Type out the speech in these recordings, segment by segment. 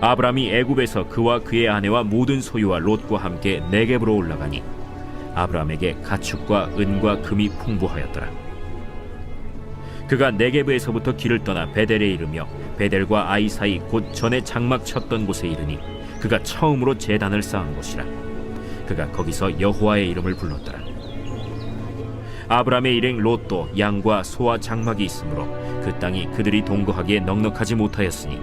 아브람이 애굽에서 그와 그의 아내와 모든 소유와 롯과 함께 네겝으로 올라가니 아브람에게 가축과 은과 금이 풍부하였더라. 그가 네겝에서부터 길을 떠나 베델에 이르며 베델과 아이 사이 곧 전에 장막 쳤던 곳에 이르니 그가 처음으로 제단을 쌓은 곳이라. 그가 거기서 여호와의 이름을 불렀더라. 아브람의 일행 롯도 양과 소와 장막이 있으므로 그 땅이 그들이 동거하기에 넉넉하지 못하였으니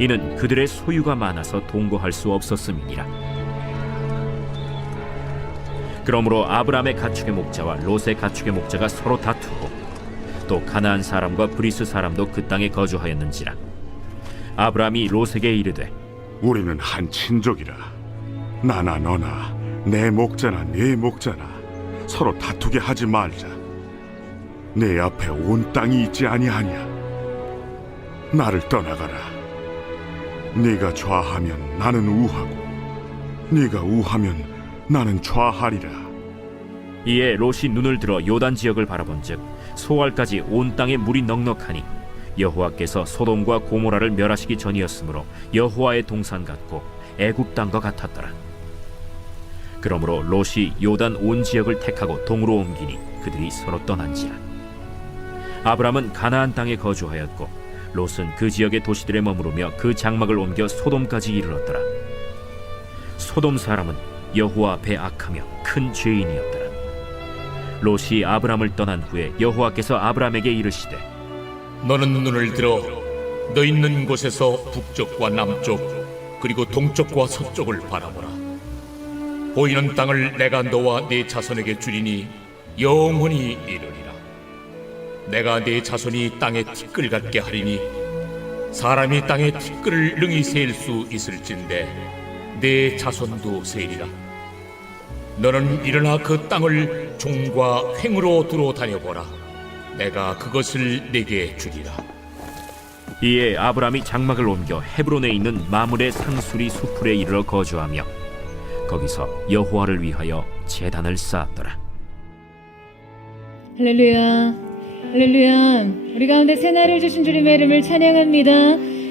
이는 그들의 소유가 많아서 동거할 수 없었음이니라. 그러므로 아브람의 가축의 목자와 롯의 가축의 목자가 서로 다투고 또 가나안 사람과 브리스 사람도 그 땅에 거주하였는지라. 아브람이 롯에게 이르되 우리는 한 친족이라. 나나 너나 내 목자나 네 목자나 서로 다투게 하지 말자. 내 앞에 온 땅이 있지 아니하냐. 나를 떠나가라. 네가 좌하면 나는 우하고 네가 우하면 나는 좌하리라. 이에 롯이 눈을 들어 요단 지역을 바라본즉 소알까지 온 땅에 물이 넉넉하니 여호와께서 소돔과 고모라를 멸하시기 전이었으므로 여호와의 동산 같고 애굽 땅과 같았더라. 그러므로 롯이 요단 온 지역을 택하고 동으로 옮기니 그들이 서로 떠난지라. 아브람은 가나안 땅에 거주하였고 롯은 그 지역의 도시들에 머무르며 그 장막을 옮겨 소돔까지 이르렀더라. 소돔 사람은 여호와 앞에 악하며 큰 죄인이었더라. 롯이 아브람을 떠난 후에 여호와께서 아브람에게 이르시되 너는 눈을 들어 너 있는 곳에서 북쪽과 남쪽 그리고 동쪽과 서쪽을 바라보라. 보이는 땅을 내가 너와 네 자손에게 주리니 영원히 이르리라. 내가 네 자손이 땅에 티끌 같게 하리니 사람이 땅에 티끌을 능히 셀 수 있을진데 네 자손도 세리라. 너는 일어나 그 땅을 종과 횡으로 두루 다녀보라. 내가 그것을 네게 주리라. 이에 아브람이 장막을 옮겨 헤브론에 있는 마므레 상수리 수풀에 이르러 거주하며 거기서 여호와를 위하여 제단을 쌓았더라. 할렐루야, 할렐루야. 우리 가운데 새날을 주신 주님의 이름을 찬양합니다.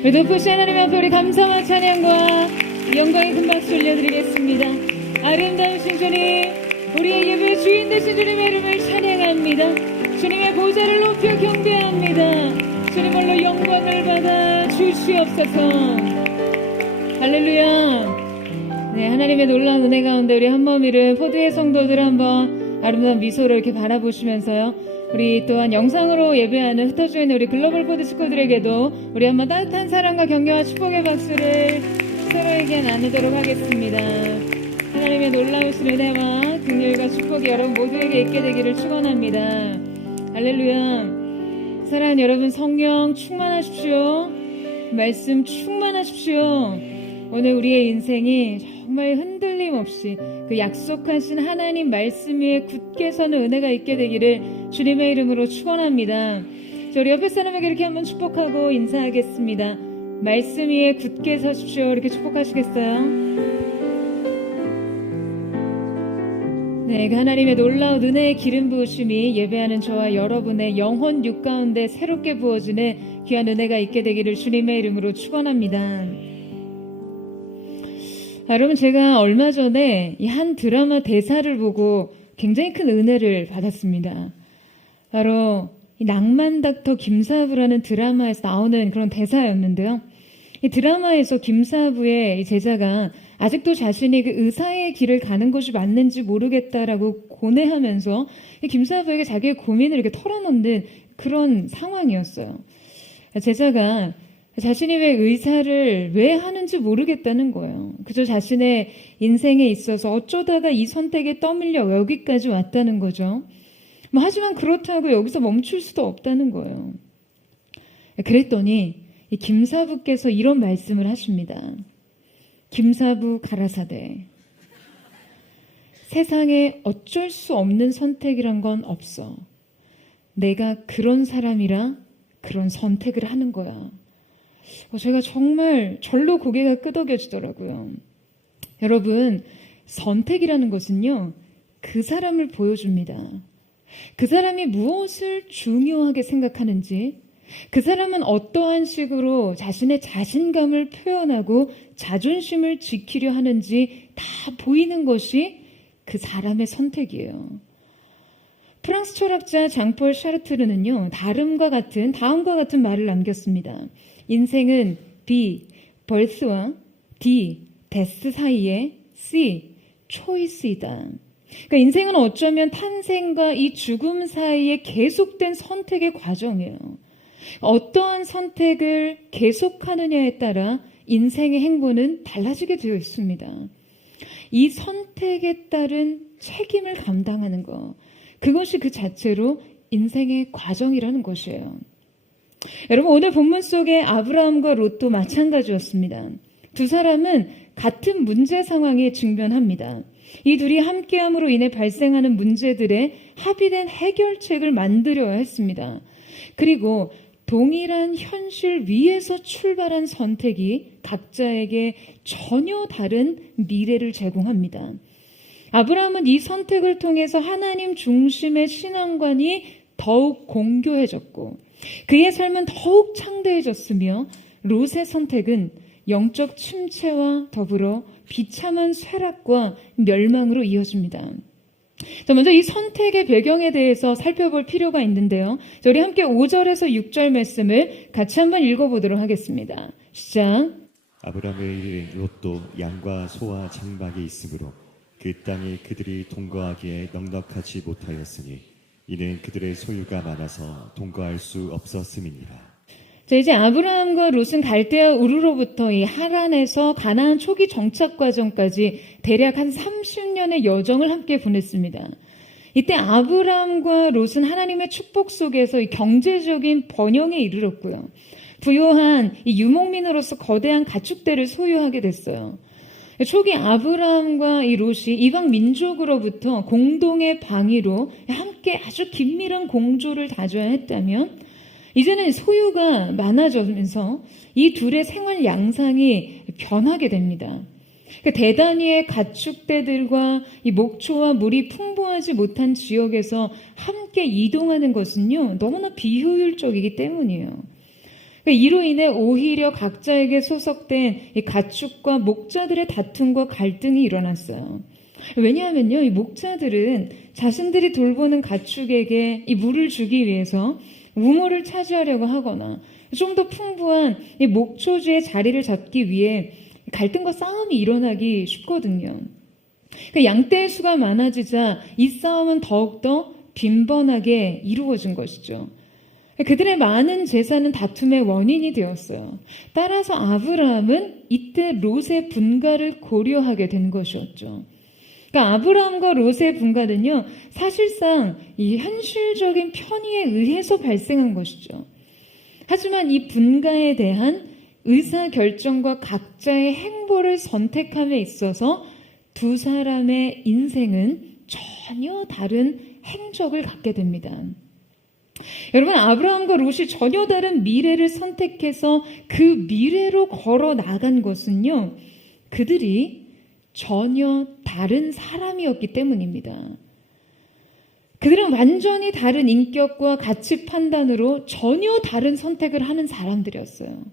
우리 높으신 하나님 앞에 우리 감사와 찬양과 영광의 큰 박수 올려드리겠습니다. 아름다우신 주님, 우리의 예배의 주인 되신 주님의 이름을 찬양합니다. 주님의 보좌를 높여 경배합니다. 주님 홀로 영광을 받아 주시옵소서. 할렐루야. 네, 하나님의 놀라운 은혜 가운데 우리 한몸 이룬 포도의 성도들 한번 아름다운 미소로 이렇게 바라보시면서요, 우리 또한 영상으로 예배하는 흩어져 있는 우리 글로벌 포드 식구들에게도 우리 한번 따뜻한 사랑과 격려와 축복의 박수를 서로에게 나누도록 하겠습니다. 하나님의 놀라우신 은혜와 긍휼과 축복이 여러분 모두에게 있게 되기를 축원합니다. 할렐루야. 사랑하는 여러분, 성령 충만하십시오. 말씀 충만하십시오. 오늘 우리의 인생이 정말 흔들림 없이 그 약속하신 하나님 말씀 위에 굳게 서는 은혜가 있게 되기를 주님의 이름으로 축원합니다. 우리 옆에 사람에게 이렇게 한번 축복하고 인사하겠습니다. 말씀 위에 굳게 서십시오. 이렇게 축복하시겠어요? 네, 그 하나님의 놀라운 은혜의 기름 부으심이 예배하는 저와 여러분의 영혼 육 가운데 새롭게 부어지는 귀한 은혜가 있게 되기를 주님의 이름으로 축원합니다. 여러분, 제가 얼마 전에 이 한 드라마 대사를 보고 굉장히 큰 은혜를 받았습니다. 바로 이 낭만 닥터 김사부라는 드라마에서 나오는 그런 대사였는데요. 이 드라마에서 김사부의 이 제자가 아직도 자신이 그 의사의 길을 가는 것이 맞는지 모르겠다라고 고뇌하면서 이 김사부에게 자기의 고민을 이렇게 털어놓는 그런 상황이었어요. 제자가 자신이 왜 의사를 왜 하는지 모르겠다는 거예요. 그저 자신의 인생에 있어서 어쩌다가 이 선택에 떠밀려 여기까지 왔다는 거죠. 하지만 그렇다고 여기서 멈출 수도 없다는 거예요. 그랬더니 이 김사부께서 이런 말씀을 하십니다. 김사부 가라사대, 세상에 어쩔 수 없는 선택이란 건 없어. 내가 그런 사람이라 그런 선택을 하는 거야. 제가 정말 절로 고개가 끄덕여지더라고요. 여러분, 선택이라는 것은요, 그 사람을 보여줍니다. 그 사람이 무엇을 중요하게 생각하는지, 그 사람은 어떠한 식으로 자신의 자신감을 표현하고 자존심을 지키려 하는지 다 보이는 것이 그 사람의 선택이에요. 프랑스 철학자 장폴 샤르트르는요, 다음과 같은 말을 남겼습니다. 인생은 B, birth와 D, death 사이에 C, choice이다. 그러니까 인생은 어쩌면 탄생과 이 죽음 사이에 계속된 선택의 과정이에요. 어떠한 선택을 계속하느냐에 따라 인생의 행보는 달라지게 되어 있습니다. 이 선택에 따른 책임을 감당하는 것, 그것이 그 자체로 인생의 과정이라는 것이에요. 여러분, 오늘 본문 속의 아브라함과 롯도 마찬가지였습니다. 두 사람은 같은 문제 상황에 직면합니다. 이 둘이 함께함으로 인해 발생하는 문제들의 합의된 해결책을 만들어야 했습니다. 그리고 동일한 현실 위에서 출발한 선택이 각자에게 전혀 다른 미래를 제공합니다. 아브라함은 이 선택을 통해서 하나님 중심의 신앙관이 더욱 공교해졌고 그의 삶은 더욱 창대해졌으며 롯의 선택은 영적 침체와 더불어 비참한 쇠락과 멸망으로 이어집니다. 자, 먼저 이 선택의 배경에 대해서 살펴볼 필요가 있는데요. 자, 우리 함께 5절에서 6절 말씀을 같이 한번 읽어보도록 하겠습니다. 시작. 아브라함의 롯도 양과 소와 장막이 있으므로 그 땅에 그들이 동거하기에 넉넉하지 못하였으니 이는 그들의 소유가 많아서 동거할 수 없었음이니라. 자, 이제 아브라함과 롯은 갈대아 우르로부터 이 하란에서 가나안 초기 정착 과정까지 대략 한 30년의 여정을 함께 보냈습니다. 이때 아브라함과 롯은 하나님의 축복 속에서 이 경제적인 번영에 이르렀고요. 부유한 이 유목민으로서 거대한 가축대를 소유하게 됐어요. 초기 아브라함과 이 롯이 이방 민족으로부터 공동의 방위로 함께 아주 긴밀한 공조를 다져야 했다면 이제는 소유가 많아지면서 이 둘의 생활 양상이 변하게 됩니다. 대단위의 가축대들과 이 목초와 물이 풍부하지 못한 지역에서 함께 이동하는 것은요, 너무나 비효율적이기 때문이에요. 이로 인해 오히려 각자에게 소속된 이 가축과 목자들의 다툼과 갈등이 일어났어요. 왜냐하면요, 이 목자들은 자신들이 돌보는 가축에게 이 물을 주기 위해서 우물을 차지하려고 하거나 좀 더 풍부한 이 목초지의 자리를 잡기 위해 갈등과 싸움이 일어나기 쉽거든요. 양떼의 수가 많아지자 이 싸움은 더욱더 빈번하게 이루어진 것이죠. 그들의 많은 재산은 다툼의 원인이 되었어요. 따라서 아브라함은 이때 롯의 분가를 고려하게 된 것이었죠. 그러니까 아브라함과 롯의 분가는요, 사실상 이 현실적인 편의에 의해서 발생한 것이죠. 하지만 이 분가에 대한 의사결정과 각자의 행보를 선택함에 있어서 두 사람의 인생은 전혀 다른 행적을 갖게 됩니다. 여러분, 아브라함과 롯이 전혀 다른 미래를 선택해서 그 미래로 걸어 나간 것은요, 그들이 전혀 다른 사람이었기 때문입니다. 그들은 완전히 다른 인격과 가치 판단으로 전혀 다른 선택을 하는 사람들이었어요.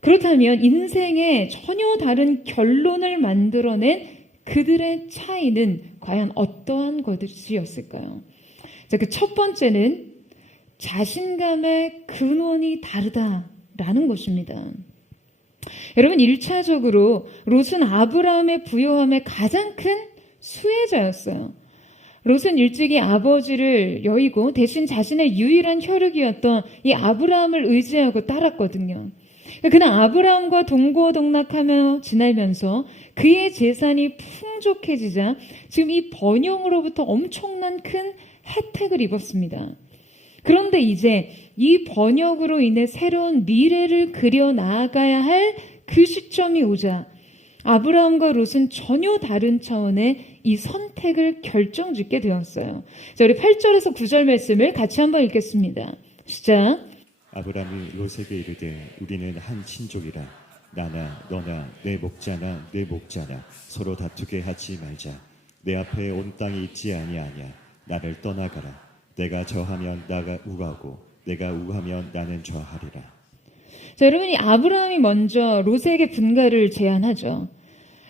그렇다면 인생에 전혀 다른 결론을 만들어낸 그들의 차이는 과연 어떠한 것이었을까요? 자, 그 첫 번째는 자신감의 근원이 다르다라는 것입니다. 여러분, 1차적으로 롯은 아브라함의 부요함의 가장 큰 수혜자였어요. 롯은 일찍이 아버지를 여의고 대신 자신의 유일한 혈육이었던 이 아브라함을 의지하고 따랐거든요. 그는 아브라함과 동고동락하며 지내면서 그의 재산이 풍족해지자 지금 이 번영으로부터 엄청난 큰 혜택을 입었습니다. 그런데 이제 이 번역으로 인해 새로운 미래를 그려 나아가야 할 그 시점이 오자 아브라함과 롯은 전혀 다른 차원의 이 선택을 결정짓게 되었어요. 자, 우리 8절에서 9절 말씀을 같이 한번 읽겠습니다. 시작. 아브라함이 롯에게 이르되 우리는 한 친족이라 나나 너나 내 목자나 내 목자나 서로 다투게 하지 말자. 내 앞에 온 땅이 있지 아니하냐. 나를 떠나가라. 내가 저하면 나가 우하고 내가 우하면 나는 저하리라. 자, 여러분, 이 아브라함이 먼저 롯에게 분가를 제안하죠.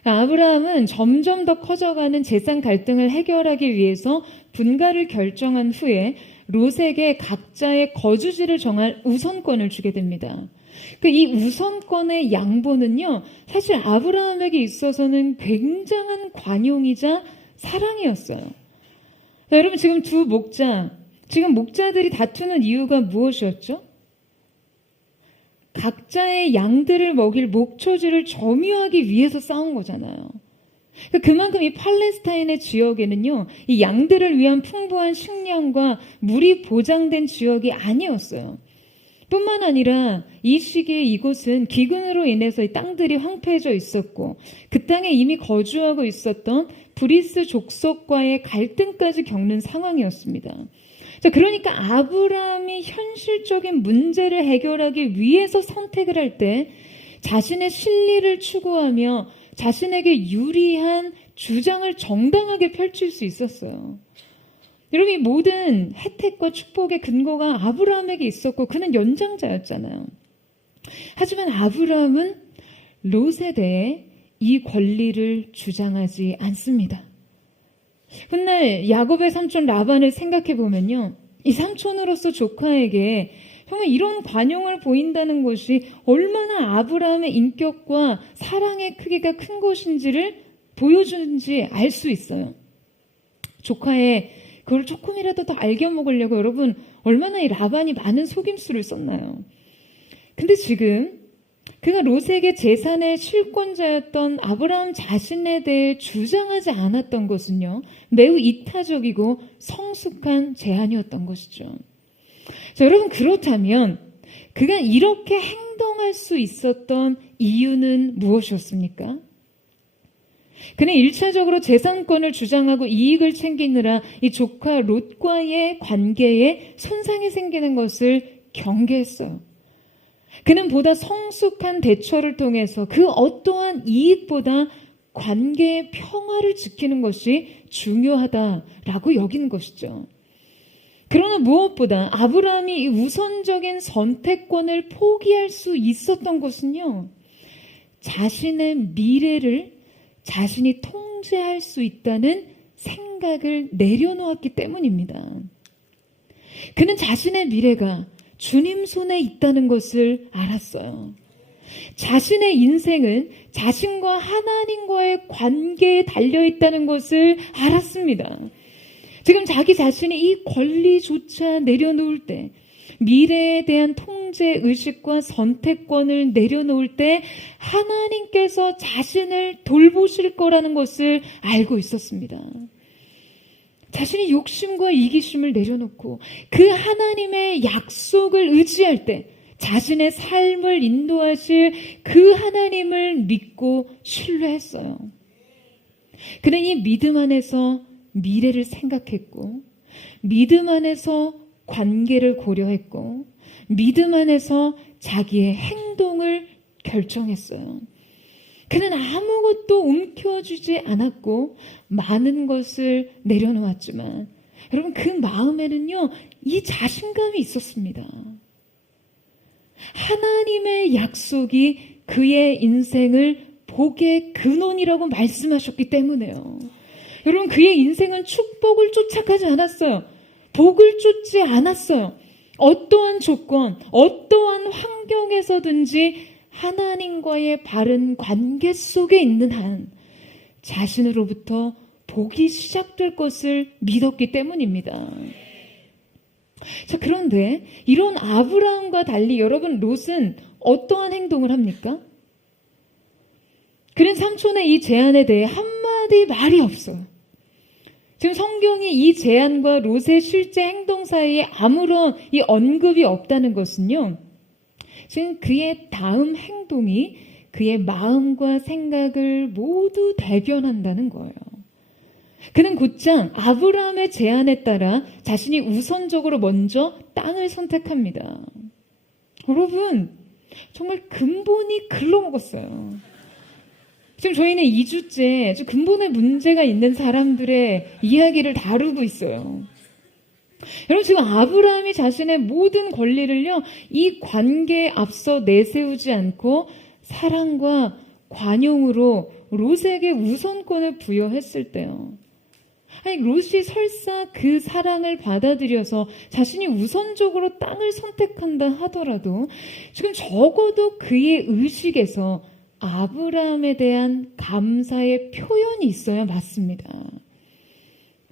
아브라함은 점점 더 커져가는 재산 갈등을 해결하기 위해서 분가를 결정한 후에 롯에게 각자의 거주지를 정할 우선권을 주게 됩니다. 이 우선권의 양보는요, 사실 아브라함에게 있어서는 굉장한 관용이자 사랑이었어요. 자, 여러분, 지금 목자들이 다투는 이유가 무엇이었죠? 각자의 양들을 먹일 목초지를 점유하기 위해서 싸운 거잖아요. 그만큼 이 팔레스타인의 지역에는요, 이 양들을 위한 풍부한 식량과 물이 보장된 지역이 아니었어요. 뿐만 아니라 이 시기에 이곳은 기근으로 인해서 이 땅들이 황폐해져 있었고 그 땅에 이미 거주하고 있었던 브리스 족속과의 갈등까지 겪는 상황이었습니다. 자, 그러니까 아브라함이 현실적인 문제를 해결하기 위해서 선택을 할 때 자신의 실리를 추구하며 자신에게 유리한 주장을 정당하게 펼칠 수 있었어요. 여러분, 이 모든 혜택과 축복의 근거가 아브라함에게 있었고 그는 연장자였잖아요. 하지만 아브라함은 롯에 대해 이 권리를 주장하지 않습니다. 훗날 야곱의 삼촌 라반을 생각해 보면요, 이 삼촌으로서 조카에게 정말 이런 관용을 보인다는 것이 얼마나 아브라함의 인격과 사랑의 크기가 큰 것인지를 보여주는지 알 수 있어요. 조카의 그걸 조금이라도 더 알겨 먹으려고 여러분 얼마나 이 라반이 많은 속임수를 썼나요? 근데 지금 그가 롯에게 재산의 실권자였던 아브라함 자신에 대해 주장하지 않았던 것은요, 매우 이타적이고 성숙한 제안이었던 것이죠. 자, 여러분, 그렇다면 그가 이렇게 행동할 수 있었던 이유는 무엇이었습니까? 그는 1차적으로 재산권을 주장하고 이익을 챙기느라 이 조카 롯과의 관계에 손상이 생기는 것을 경계했어요. 그는 보다 성숙한 대처를 통해서 그 어떠한 이익보다 관계의 평화를 지키는 것이 중요하다라고 여기는 것이죠. 그러나 무엇보다 아브라함이 이 우선적인 선택권을 포기할 수 있었던 것은요, 자신의 미래를 자신이 통제할 수 있다는 생각을 내려놓았기 때문입니다. 그는 자신의 미래가 주님 손에 있다는 것을 알았어요. 자신의 인생은 자신과 하나님과의 관계에 달려있다는 것을 알았습니다. 지금 자기 자신이 이 권리조차 내려놓을 때, 미래에 대한 통제 의식과 선택권을 내려놓을 때 하나님께서 자신을 돌보실 거라는 것을 알고 있었습니다. 자신이 욕심과 이기심을 내려놓고 그 하나님의 약속을 의지할 때 자신의 삶을 인도하실 그 하나님을 믿고 신뢰했어요. 그는 이 믿음 안에서 미래를 생각했고, 믿음 안에서 관계를 고려했고, 믿음 안에서 자기의 행동을 결정했어요. 그는 아무것도 움켜쥐지 않았고 많은 것을 내려놓았지만 여러분, 그 마음에는요, 이 자신감이 있었습니다. 하나님의 약속이 그의 인생을 복의 근원이라고 말씀하셨기 때문에요. 여러분, 그의 인생은 축복을 쫓아가지 않았어요. 복을 쫓지 않았어요. 어떠한 조건, 어떠한 환경에서든지 하나님과의 바른 관계 속에 있는 한 자신으로부터 복이 시작될 것을 믿었기 때문입니다. 자, 그런데 이런 아브라함과 달리 여러분, 롯은 어떠한 행동을 합니까? 그는 삼촌의 이 제안에 대해 한마디 말이 없어요. 지금 성경이 이 제안과 롯의 실제 행동 사이에 아무런 이 언급이 없다는 것은요, 지금 그의 다음 행동이 그의 마음과 생각을 모두 대변한다는 거예요. 그는 곧장 아브라함의 제안에 따라 자신이 우선적으로 먼저 땅을 선택합니다. 여러분, 정말 근본이 글러먹었어요. 지금 저희는 2주째 근본에 문제가 있는 사람들의 이야기를 다루고 있어요. 여러분, 지금 아브라함이 자신의 모든 권리를요, 이 관계에 앞서 내세우지 않고 사랑과 관용으로 롯에게 우선권을 부여했을 때요. 아니, 롯이 설사 그 사랑을 받아들여서 자신이 우선적으로 땅을 선택한다 하더라도 지금 적어도 그의 의식에서 아브라함에 대한 감사의 표현이 있어야 맞습니다.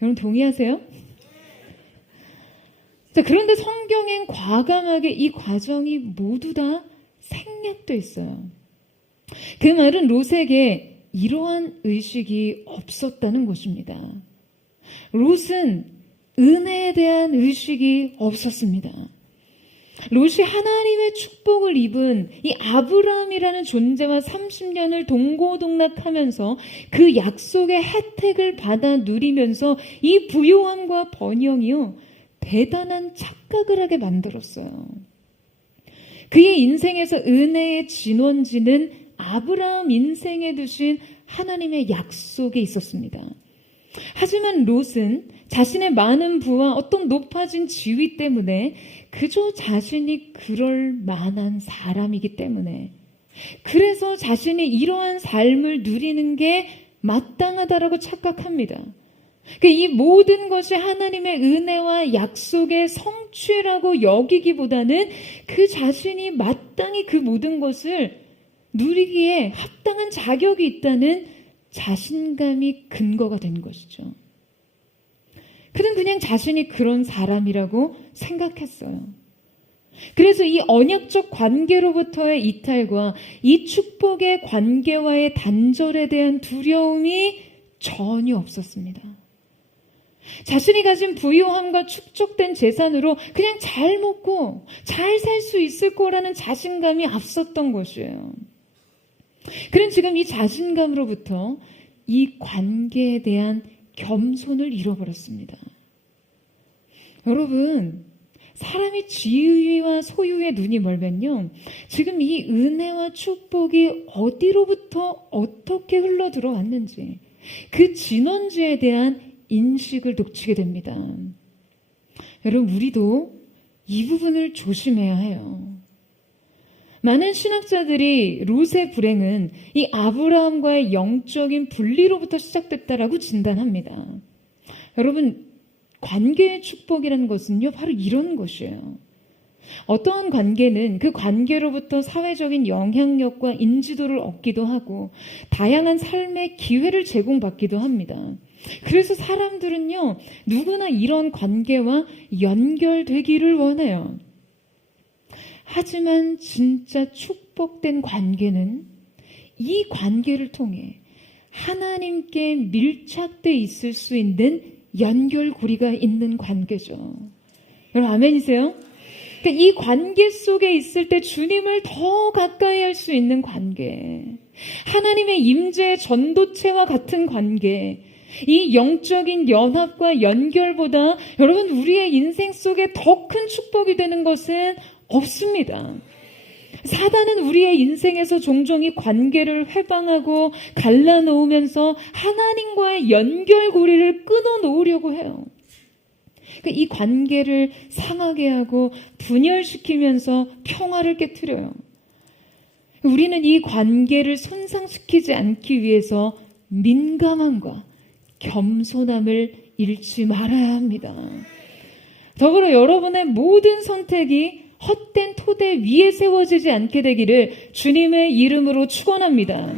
여러분 동의하세요? 자, 그런데 성경엔 과감하게 이 과정이 모두 다 생략돼 있어요. 그 말은 롯에게 이러한 의식이 없었다는 것입니다. 롯은 은혜에 대한 의식이 없었습니다. 롯이 하나님의 축복을 입은 이 아브라함이라는 존재와 30년을 동고동락하면서 그 약속의 혜택을 받아 누리면서 이 부요함과 번영이요, 대단한 착각을 하게 만들었어요. 그의 인생에서 은혜의 진원지는 아브라함 인생에 두신 하나님의 약속에 있었습니다. 하지만 롯은 자신의 많은 부와 어떤 높아진 지위 때문에 그저 자신이 그럴 만한 사람이기 때문에, 그래서 자신이 이러한 삶을 누리는 게 마땅하다라고 착각합니다. 이 모든 것이 하나님의 은혜와 약속의 성취라고 여기기보다는 그 자신이 마땅히 그 모든 것을 누리기에 합당한 자격이 있다는 자신감이 근거가 된 것이죠. 그는 그냥 자신이 그런 사람이라고 생각했어요. 그래서 이 언약적 관계로부터의 이탈과 이 축복의 관계와의 단절에 대한 두려움이 전혀 없었습니다. 자신이 가진 부유함과 축적된 재산으로 그냥 잘 먹고 잘 살 수 있을 거라는 자신감이 앞섰던 것이에요. 그는 지금 이 자신감으로부터 이 관계에 대한 겸손을 잃어버렸습니다. 여러분, 사람이 지위와 소유에 눈이 멀면요, 지금 이 은혜와 축복이 어디로부터 어떻게 흘러 들어왔는지 그 진원지에 대한 인식을 놓치게 됩니다. 여러분, 우리도 이 부분을 조심해야 해요. 많은 신학자들이 롯의 불행은 이 아브라함과의 영적인 분리로부터 시작됐다라고 진단합니다. 여러분, 관계의 축복이라는 것은요, 바로 이런 것이에요. 어떠한 관계는 그 관계로부터 사회적인 영향력과 인지도를 얻기도 하고 다양한 삶의 기회를 제공받기도 합니다. 그래서 사람들은요, 누구나 이런 관계와 연결되기를 원해요. 하지만 진짜 축복된 관계는 이 관계를 통해 하나님께 밀착돼 있을 수 있는 연결고리가 있는 관계죠. 여러분 아멘이세요? 그러니까 이 관계 속에 있을 때 주님을 더 가까이 할 수 있는 관계, 하나님의 임재의 전도체와 같은 관계, 이 영적인 연합과 연결보다 여러분 우리의 인생 속에 더 큰 축복이 되는 것은 없습니다. 사단은 우리의 인생에서 종종 이 관계를 회방하고 갈라놓으면서 하나님과의 연결고리를 끊어놓으려고 해요. 이 관계를 상하게 하고 분열시키면서 평화를 깨트려요. 우리는 이 관계를 손상시키지 않기 위해서 민감함과 겸손함을 잃지 말아야 합니다. 더불어 여러분의 모든 선택이 헛된 토대 위에 세워지지 않게 되기를 주님의 이름으로 축원합니다.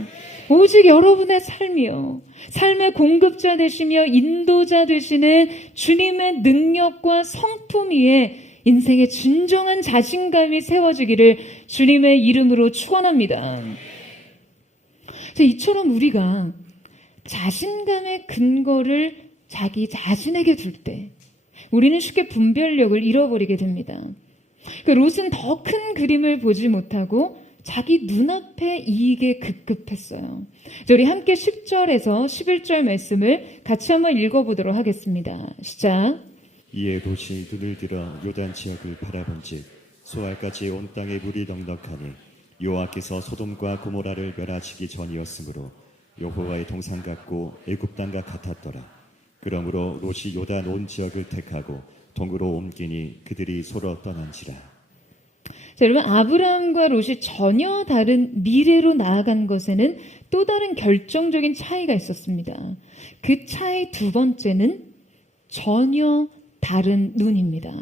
오직 여러분의 삶이요, 삶의 공급자 되시며 인도자 되시는 주님의 능력과 성품 위에 인생의 진정한 자신감이 세워지기를 주님의 이름으로 축원합니다. 이처럼 우리가 자신감의 근거를 자기 자신에게 둘 때 우리는 쉽게 분별력을 잃어버리게 됩니다. 그 롯은 더 큰 그림을 보지 못하고 자기 눈앞의 이익에 급급했어요. 우리 함께 10절에서 11절 말씀을 같이 한번 읽어보도록 하겠습니다. 시작. 이에 롯이 눈을 들어 요단 지역을 바라본즉 소알까지 온 땅에 물이 넉넉하니 여호와께서 소돔과 고모라를 멸하시기 전이었으므로 여호와의 동산 같고 애굽 땅과 같았더라. 그러므로 롯이 요단 온 지역을 택하고 동으로 옮기니 그들이 서로 떠난지라. 자, 여러분, 아브라함과 롯이 전혀 다른 미래로 나아간 것에는 또 다른 결정적인 차이가 있었습니다. 그 차이 두 번째는 전혀 다른 눈입니다.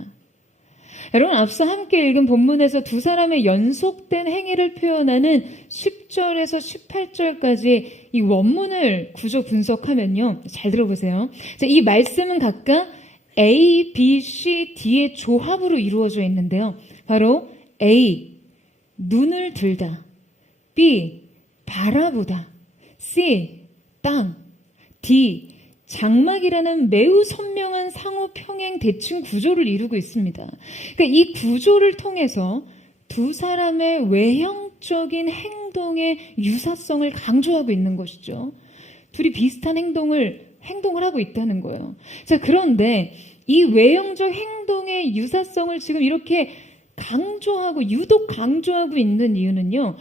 여러분, 앞서 함께 읽은 본문에서 두 사람의 연속된 행위를 표현하는 10절에서 18절까지 이 원문을 구조 분석하면요. 잘 들어보세요. 자, 이 말씀은 각각 A, B, C, D의 조합으로 이루어져 있는데요. 바로 A, 눈을 들다. B, 바라보다. C, 땅. D, 장막이라는 매우 선명한 상호 평행 대칭 구조를 이루고 있습니다. 그러니까 이 구조를 통해서 두 사람의 외형적인 행동의 유사성을 강조하고 있는 것이죠. 둘이 비슷한 행동을 하고 있다는 거예요. 자, 그런데 이 외형적 행동의 유사성을 지금 이렇게 유독 강조하고 있는 이유는요,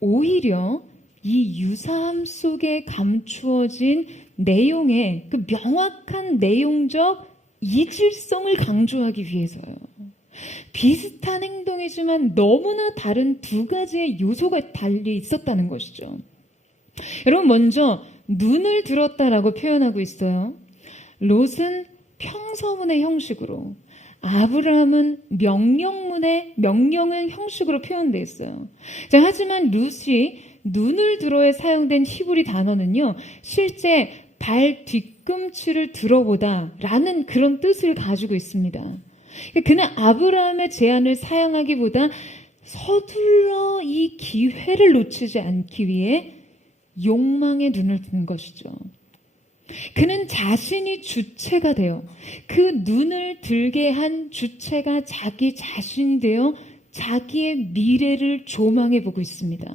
오히려 이 유사함 속에 감추어진 내용의 그 명확한 내용적 이질성을 강조하기 위해서요. 비슷한 행동이지만 너무나 다른 두 가지의 요소가 달리 있었다는 것이죠. 여러분, 먼저 눈을 들었다라고 표현하고 있어요. 롯은 평서문의 형식으로, 아브라함은 명령의 형식으로 표현되어 있어요. 자, 하지만 롯이 눈을 들어에 사용된 히브리 단어는요, 실제 발 뒤꿈치를 들어보다 라는 그런 뜻을 가지고 있습니다. 그는 아브라함의 제안을 사용하기보다 서둘러 이 기회를 놓치지 않기 위해 욕망의 눈을 든 것이죠. 그는 자신이 주체가 되어 그 눈을 들게 한 주체가 자기 자신이 되어 자기의 미래를 조망해 보고 있습니다.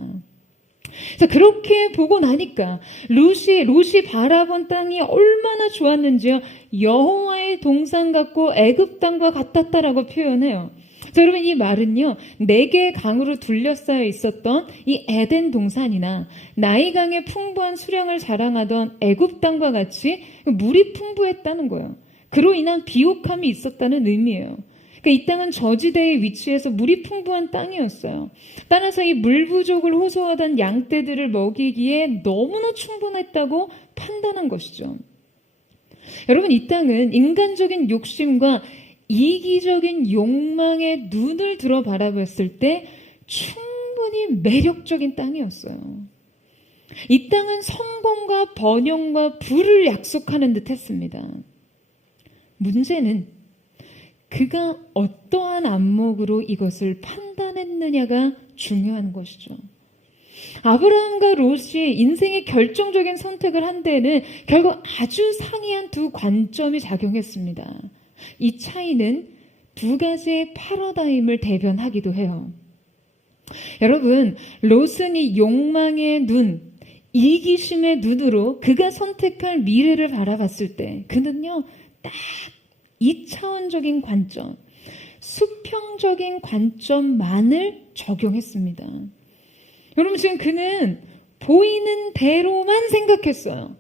자, 그렇게 보고 나니까 롯이 바라본 땅이 얼마나 좋았는지요. 여호와의 동산 같고 애굽 땅과 같았다라고 표현해요. 자, 여러분, 이 말은요, 4개의 강으로 둘러싸여 있었던 이 에덴 동산이나 나일강의 풍부한 수량을 자랑하던 애굽 땅과 같이 물이 풍부했다는 거예요. 그로 인한 비옥함이 있었다는 의미예요. 그러니까 이 땅은 저지대에 위치해서 물이 풍부한 땅이었어요. 따라서 이 물 부족을 호소하던 양떼들을 먹이기에 너무나 충분했다고 판단한 것이죠. 여러분, 이 땅은 인간적인 욕심과 이기적인 욕망의 눈을 들어 바라봤을 때 충분히 매력적인 땅이었어요. 이 땅은 성공과 번영과 부를 약속하는 듯 했습니다. 문제는 그가 어떠한 안목으로 이것을 판단했느냐가 중요한 것이죠. 아브라함과 롯이 인생의 결정적인 선택을 한 데에는 결국 아주 상이한 두 관점이 작용했습니다. 이 차이는 두 가지의 패러다임을 대변하기도 해요. 여러분, 롯은 이 욕망의 눈, 이기심의 눈으로 그가 선택할 미래를 바라봤을 때 그는요, 딱 2차원적인 관점, 수평적인 관점만을 적용했습니다. 여러분, 지금 그는 보이는 대로만 생각했어요.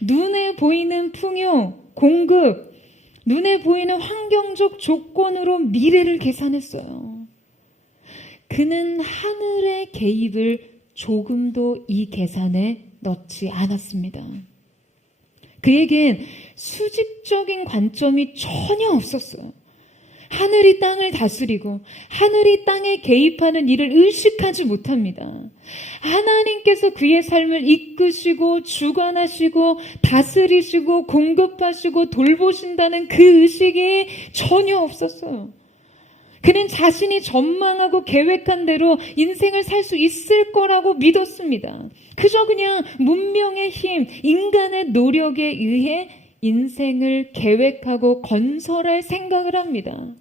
눈에 보이는 풍요, 공급, 눈에 보이는 환경적 조건으로 미래를 계산했어요. 그는 하늘의 개입을 조금도 이 계산에 넣지 않았습니다. 그에겐 수직적인 관점이 전혀 없었어요. 하늘이 땅을 다스리고 하늘이 땅에 개입하는 일을 의식하지 못합니다. 하나님께서 그의 삶을 이끄시고 주관하시고 다스리시고 공급하시고 돌보신다는 그 의식이 전혀 없었어요. 그는 자신이 전망하고 계획한 대로 인생을 살 수 있을 거라고 믿었습니다. 그저 그냥 문명의 힘, 인간의 노력에 의해 인생을 계획하고 건설할 생각을 합니다.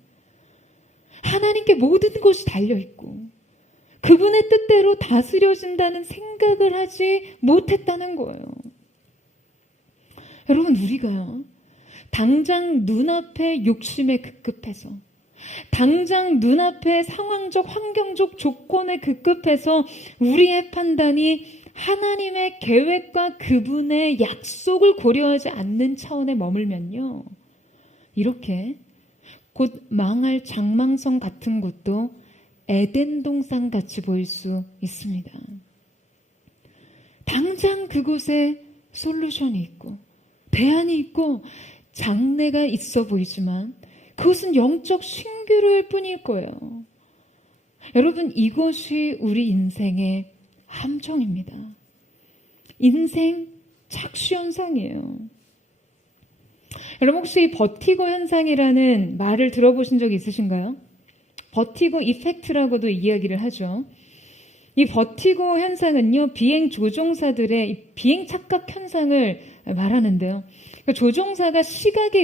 하나님께 모든 것이 달려있고 그분의 뜻대로 다스려진다는 생각을 하지 못했다는 거예요. 여러분, 우리가 당장 눈앞의 욕심에 급급해서, 당장 눈앞의 상황적, 환경적 조건에 급급해서 우리의 판단이 하나님의 계획과 그분의 약속을 고려하지 않는 차원에 머물면요, 이렇게 곧 망할 장망성 같은 곳도 에덴 동산 같이 보일 수 있습니다. 당장 그곳에 솔루션이 있고 대안이 있고 장래가 있어 보이지만 그것은 영적 신규로일 뿐일 거예요. 여러분, 이것이 우리 인생의 함정입니다. 인생 착시 현상이에요. 여러분, 혹시 버티고 현상이라는 말을 들어보신 적 있으신가요? 버티고 이펙트라고도 이야기를 하죠. 이 버티고 현상은요, 비행 조종사들의 비행 착각 현상을 말하는데요. 그러니까 조종사가 시각에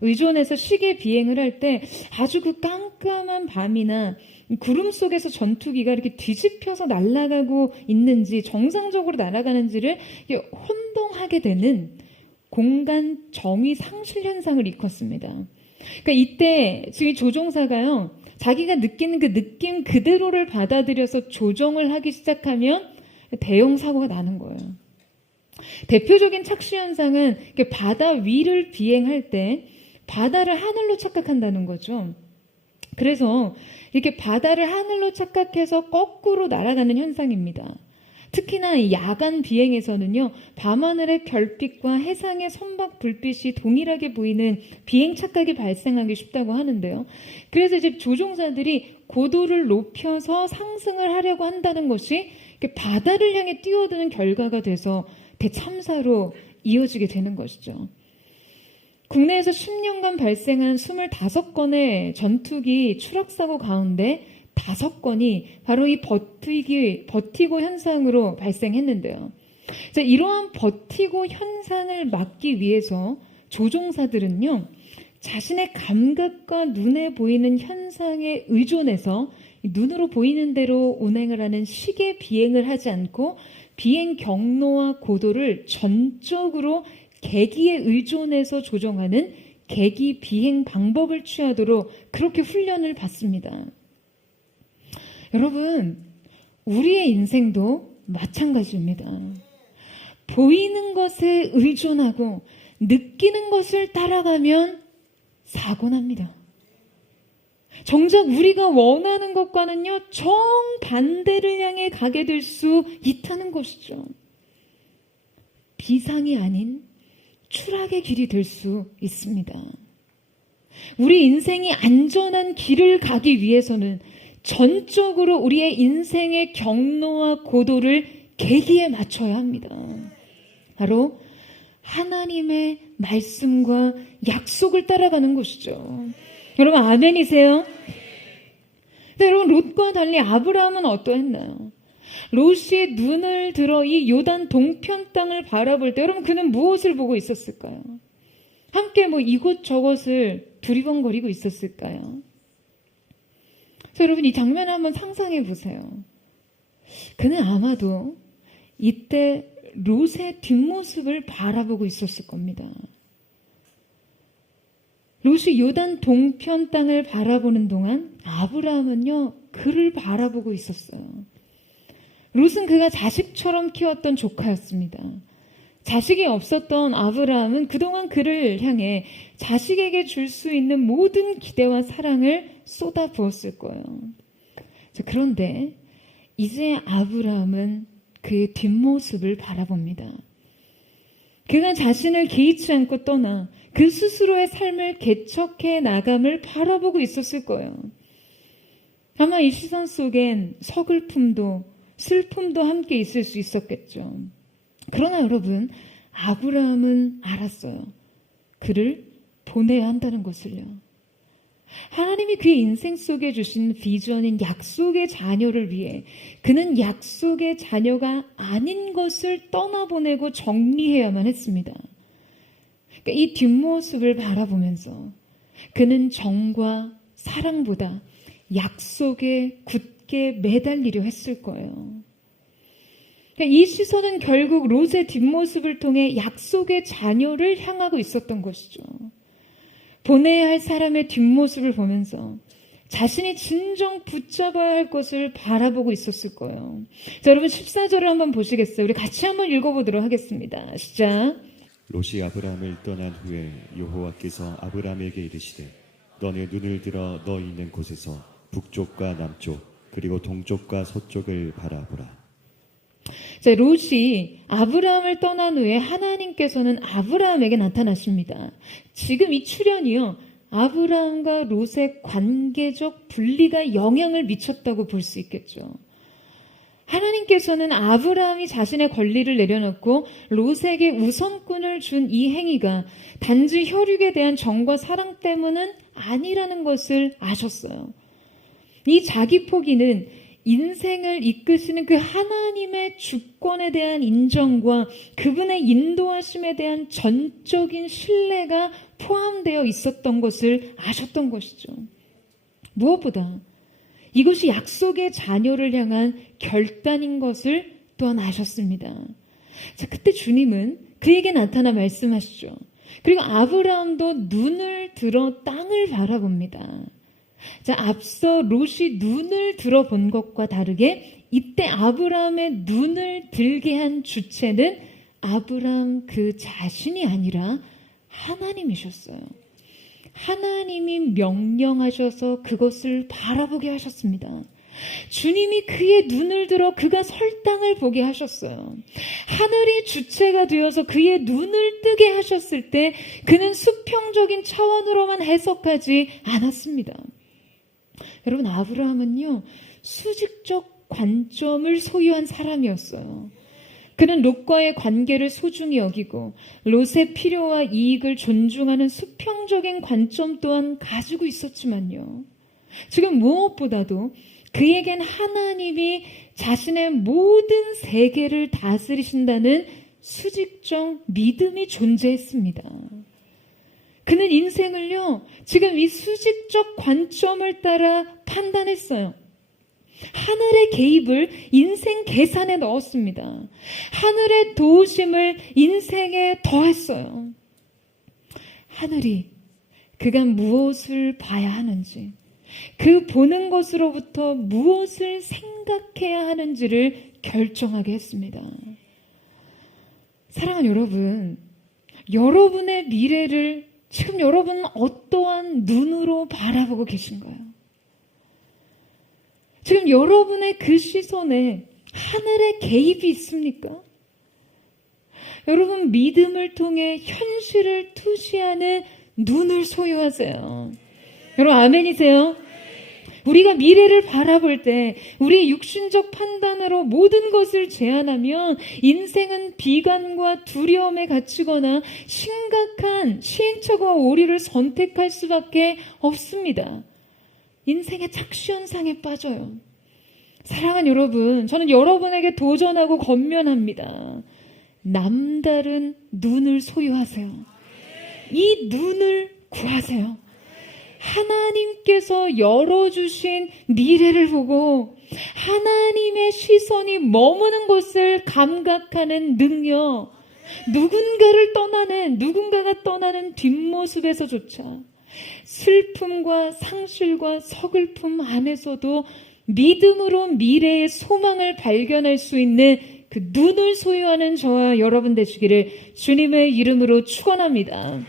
의존해서 시계 비행을 할 때 아주 그 깜깜한 밤이나 구름 속에서 전투기가 이렇게 뒤집혀서 날아가고 있는지 정상적으로 날아가는지를 혼동하게 되는 공간 정의 상실 현상을 일컫습니다. 그러니까 이때 지금 조종사가요, 자기가 느끼는 그 느낌 그대로를 받아들여서 조정을 하기 시작하면 대형 사고가 나는 거예요. 대표적인 착시 현상은 바다 위를 비행할 때 바다를 하늘로 착각한다는 거죠. 그래서 이렇게 바다를 하늘로 착각해서 거꾸로 날아가는 현상입니다. 특히나 이 야간 비행에서는요, 밤하늘의 별빛과 해상의 선박 불빛이 동일하게 보이는 비행 착각이 발생하기 쉽다고 하는데요. 그래서 이제 조종사들이 고도를 높여서 상승을 하려고 한다는 것이 바다를 향해 뛰어드는 결과가 돼서 대참사로 이어지게 되는 것이죠. 국내에서 10년간 발생한 25건의 전투기 추락사고 가운데 5건이 바로 이 버티고 현상으로 발생했는데요. 자, 이러한 버티고 현상을 막기 위해서 조종사들은요, 자신의 감각과 눈에 보이는 현상에 의존해서 눈으로 보이는 대로 운행을 하는 시계 비행을 하지 않고 비행 경로와 고도를 전적으로 계기에 의존해서 조정하는 계기 비행 방법을 취하도록 그렇게 훈련을 받습니다. 여러분, 우리의 인생도 마찬가지입니다. 보이는 것에 의존하고 느끼는 것을 따라가면 사고 납니다. 정작 우리가 원하는 것과는요, 정반대를 향해 가게 될 수 있다는 것이죠. 비상이 아닌 추락의 길이 될 수 있습니다. 우리 인생이 안전한 길을 가기 위해서는 전적으로 우리의 인생의 경로와 고도를 계기에 맞춰야 합니다. 바로 하나님의 말씀과 약속을 따라가는 것이죠. 여러분, 아멘이세요? 네, 여러분, 롯과 달리 아브라함은 어떠했나요? 롯이 눈을 들어 이 요단 동편 땅을 바라볼 때 여러분, 그는 무엇을 보고 있었을까요? 함께 이곳저곳을 두리번거리고 있었을까요? 자, 여러분, 이 장면을 한번 상상해 보세요. 그는 아마도 이때 롯의 뒷모습을 바라보고 있었을 겁니다. 롯이 요단 동편 땅을 바라보는 동안 아브라함은요, 그를 바라보고 있었어요. 롯은 그가 자식처럼 키웠던 조카였습니다. 자식이 없었던 아브라함은 그동안 그를 향해 자식에게 줄 수 있는 모든 기대와 사랑을 쏟아 부었을 거예요. 자, 그런데 이제 아브라함은 그의 뒷모습을 바라봅니다. 그가 자신을 개의치 않고 떠나 그 스스로의 삶을 개척해 나감을 바라보고 있었을 거예요. 아마 이 시선 속엔 서글픔도 슬픔도 함께 있을 수 있었겠죠. 그러나 여러분, 아브라함은 알았어요. 그를 보내야 한다는 것을요. 하나님이 그의 인생 속에 주신 비전인 약속의 자녀를 위해 그는 약속의 자녀가 아닌 것을 떠나보내고 정리해야만 했습니다. 그러니까 이 뒷모습을 바라보면서 그는 정과 사랑보다 약속에 굳게 매달리려 했을 거예요. 그러니까 이 시선은 결국 롯의 뒷모습을 통해 약속의 자녀를 향하고 있었던 것이죠. 보내야 할 사람의 뒷모습을 보면서 자신이 진정 붙잡아야 할 것을 바라보고 있었을 거예요. 자, 여러분 14절을 한번 보시겠어요? 우리 같이 한번 읽어보도록 하겠습니다. 시작. 롯이 아브라함을 떠난 후에 여호와께서 아브라함에게 이르시되 너는 눈을 들어 너 있는 곳에서 북쪽과 남쪽 그리고 동쪽과 서쪽을 바라보라. 자, 롯이 아브라함을 떠난 후에 하나님께서는 아브라함에게 나타나십니다. 지금 이 출현이요, 아브라함과 롯의 관계적 분리가 영향을 미쳤다고 볼 수 있겠죠. 하나님께서는 아브라함이 자신의 권리를 내려놓고 롯에게 우선권을 준 이 행위가 단지 혈육에 대한 정과 사랑 때문은 아니라는 것을 아셨어요. 이 자기 포기는 인생을 이끄시는 그 하나님의 주권에 대한 인정과 그분의 인도하심에 대한 전적인 신뢰가 포함되어 있었던 것을 아셨던 것이죠. 무엇보다 이것이 약속의 자녀를 향한 결단인 것을 또한 아셨습니다. 자, 그때 주님은 그에게 나타나 말씀하시죠. 그리고 아브라함도 눈을 들어 땅을 바라봅니다. 자, 앞서 롯이 눈을 들어본 것과 다르게 이때 아브라함의 눈을 들게 한 주체는 아브라함 그 자신이 아니라 하나님이셨어요. 하나님이 명령하셔서 그것을 바라보게 하셨습니다. 주님이 그의 눈을 들어 그가 설 땅을 보게 하셨어요. 하늘이 주체가 되어서 그의 눈을 뜨게 하셨을 때 그는 수평적인 차원으로만 해석하지 않았습니다. 여러분, 아브라함은요, 수직적 관점을 소유한 사람이었어요. 그는 롯과의 관계를 소중히 여기고 롯의 필요와 이익을 존중하는 수평적인 관점 또한 가지고 있었지만요, 지금 무엇보다도 그에겐 하나님이 자신의 모든 세계를 다스리신다는 수직적 믿음이 존재했습니다. 그는 인생을요, 지금 이 수직적 관점을 따라 판단했어요. 하늘의 개입을 인생 계산에 넣었습니다. 하늘의 도우심을 인생에 더했어요. 하늘이 그가 무엇을 봐야 하는지, 그 보는 것으로부터 무엇을 생각해야 하는지를 결정하게 했습니다. 사랑하는 여러분, 여러분의 미래를 지금 여러분은 어떠한 눈으로 바라보고 계신가요? 지금 여러분의 그 시선에 하늘의 개입이 있습니까? 여러분, 믿음을 통해 현실을 투시하는 눈을 소유하세요. 여러분, 아멘이세요? 우리가 미래를 바라볼 때 우리의 육신적 판단으로 모든 것을 제한하면 인생은 비관과 두려움에 갇히거나 심각한 시행착오와 오류를 선택할 수밖에 없습니다. 인생의 착시현상에 빠져요. 사랑하는 여러분, 저는 여러분에게 도전하고 권면합니다. 남다른 눈을 소유하세요. 이 눈을 구하세요. 하나님께서 열어주신 미래를 보고 하나님의 시선이 머무는 것을 감각하는 능력, 누군가가 떠나는 뒷모습에서조차 슬픔과 상실과 서글픔 안에서도 믿음으로 미래의 소망을 발견할 수 있는 그 눈을 소유하는 저와 여러분 되시기를 주님의 이름으로 축원합니다.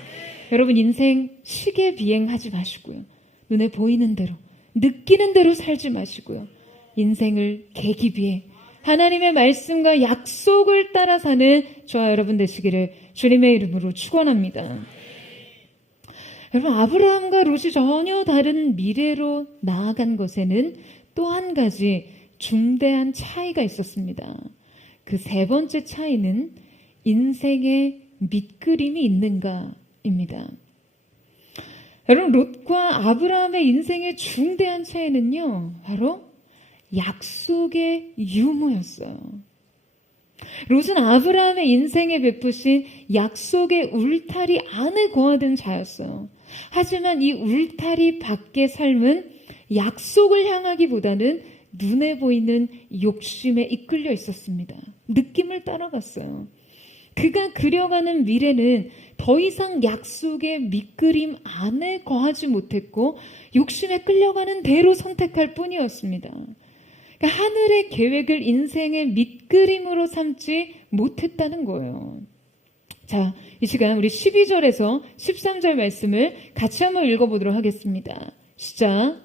여러분, 인생 시계 비행하지 마시고요. 눈에 보이는 대로, 느끼는 대로 살지 마시고요. 인생을 계기비행, 하나님의 말씀과 약속을 따라 사는 저와 여러분 되시기를 주님의 이름으로 축원합니다. 여러분, 아브라함과 롯이 전혀 다른 미래로 나아간 것에는 또 한 가지 중대한 차이가 있었습니다. 그 세 번째 차이는 인생에 밑그림이 있는가입니다. 여러분, 롯과 아브라함의 인생의 중대한 차이는요, 바로 약속의 유무였어요. 롯은 아브라함의 인생에 베푸신 약속의 울타리 안에 거하던 자였어요. 하지만 이 울타리 밖의 삶은 약속을 향하기보다는 눈에 보이는 욕심에 이끌려 있었습니다. 느낌을 따라갔어요. 그가 그려가는 미래는 더 이상 약속의 밑그림 안에 거하지 못했고 욕심에 끌려가는 대로 선택할 뿐이었습니다. 그러니까 하늘의 계획을 인생의 밑그림으로 삼지 못했다는 거예요. 자, 이 시간 우리 12절에서 13절 말씀을 같이 한번 읽어보도록 하겠습니다. 시작.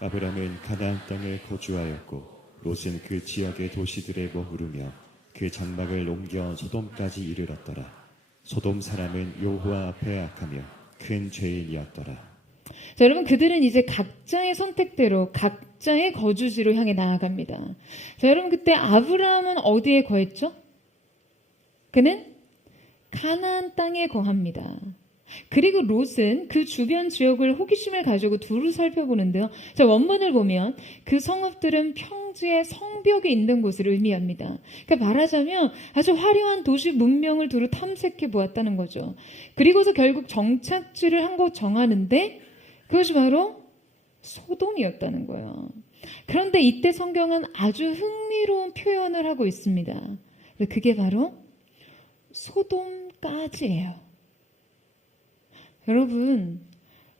아브람은 가나안 땅에 거주하였고 롯은 그 지역의 도시들에 머무르며 그 장막을 옮겨 소돔까지 이르렀더라. 소돔 사람은 여호와 앞에 악하며 큰 죄인이었더라. 자, 여러분 그들은 이제 각자의 선택대로 각자의 거주지로 향해 나아갑니다. 자, 여러분 그때 아브라함은 어디에 거했죠? 그는 가나안 땅에 거합니다. 그리고 롯은 그 주변 지역을 호기심을 가지고 두루 살펴보는데요. 자, 원문을 보면 그 성읍들은 평지의 성벽이 있는 곳을 의미합니다. 그러니까 말하자면 아주 화려한 도시 문명을 두루 탐색해 보았다는 거죠. 그리고서 결국 정착지를 한 곳 정하는데 그것이 바로 소돔이었다는 거예요. 그런데 이때 성경은 아주 흥미로운 표현을 하고 있습니다. 그게 바로 소돔까지예요. 여러분,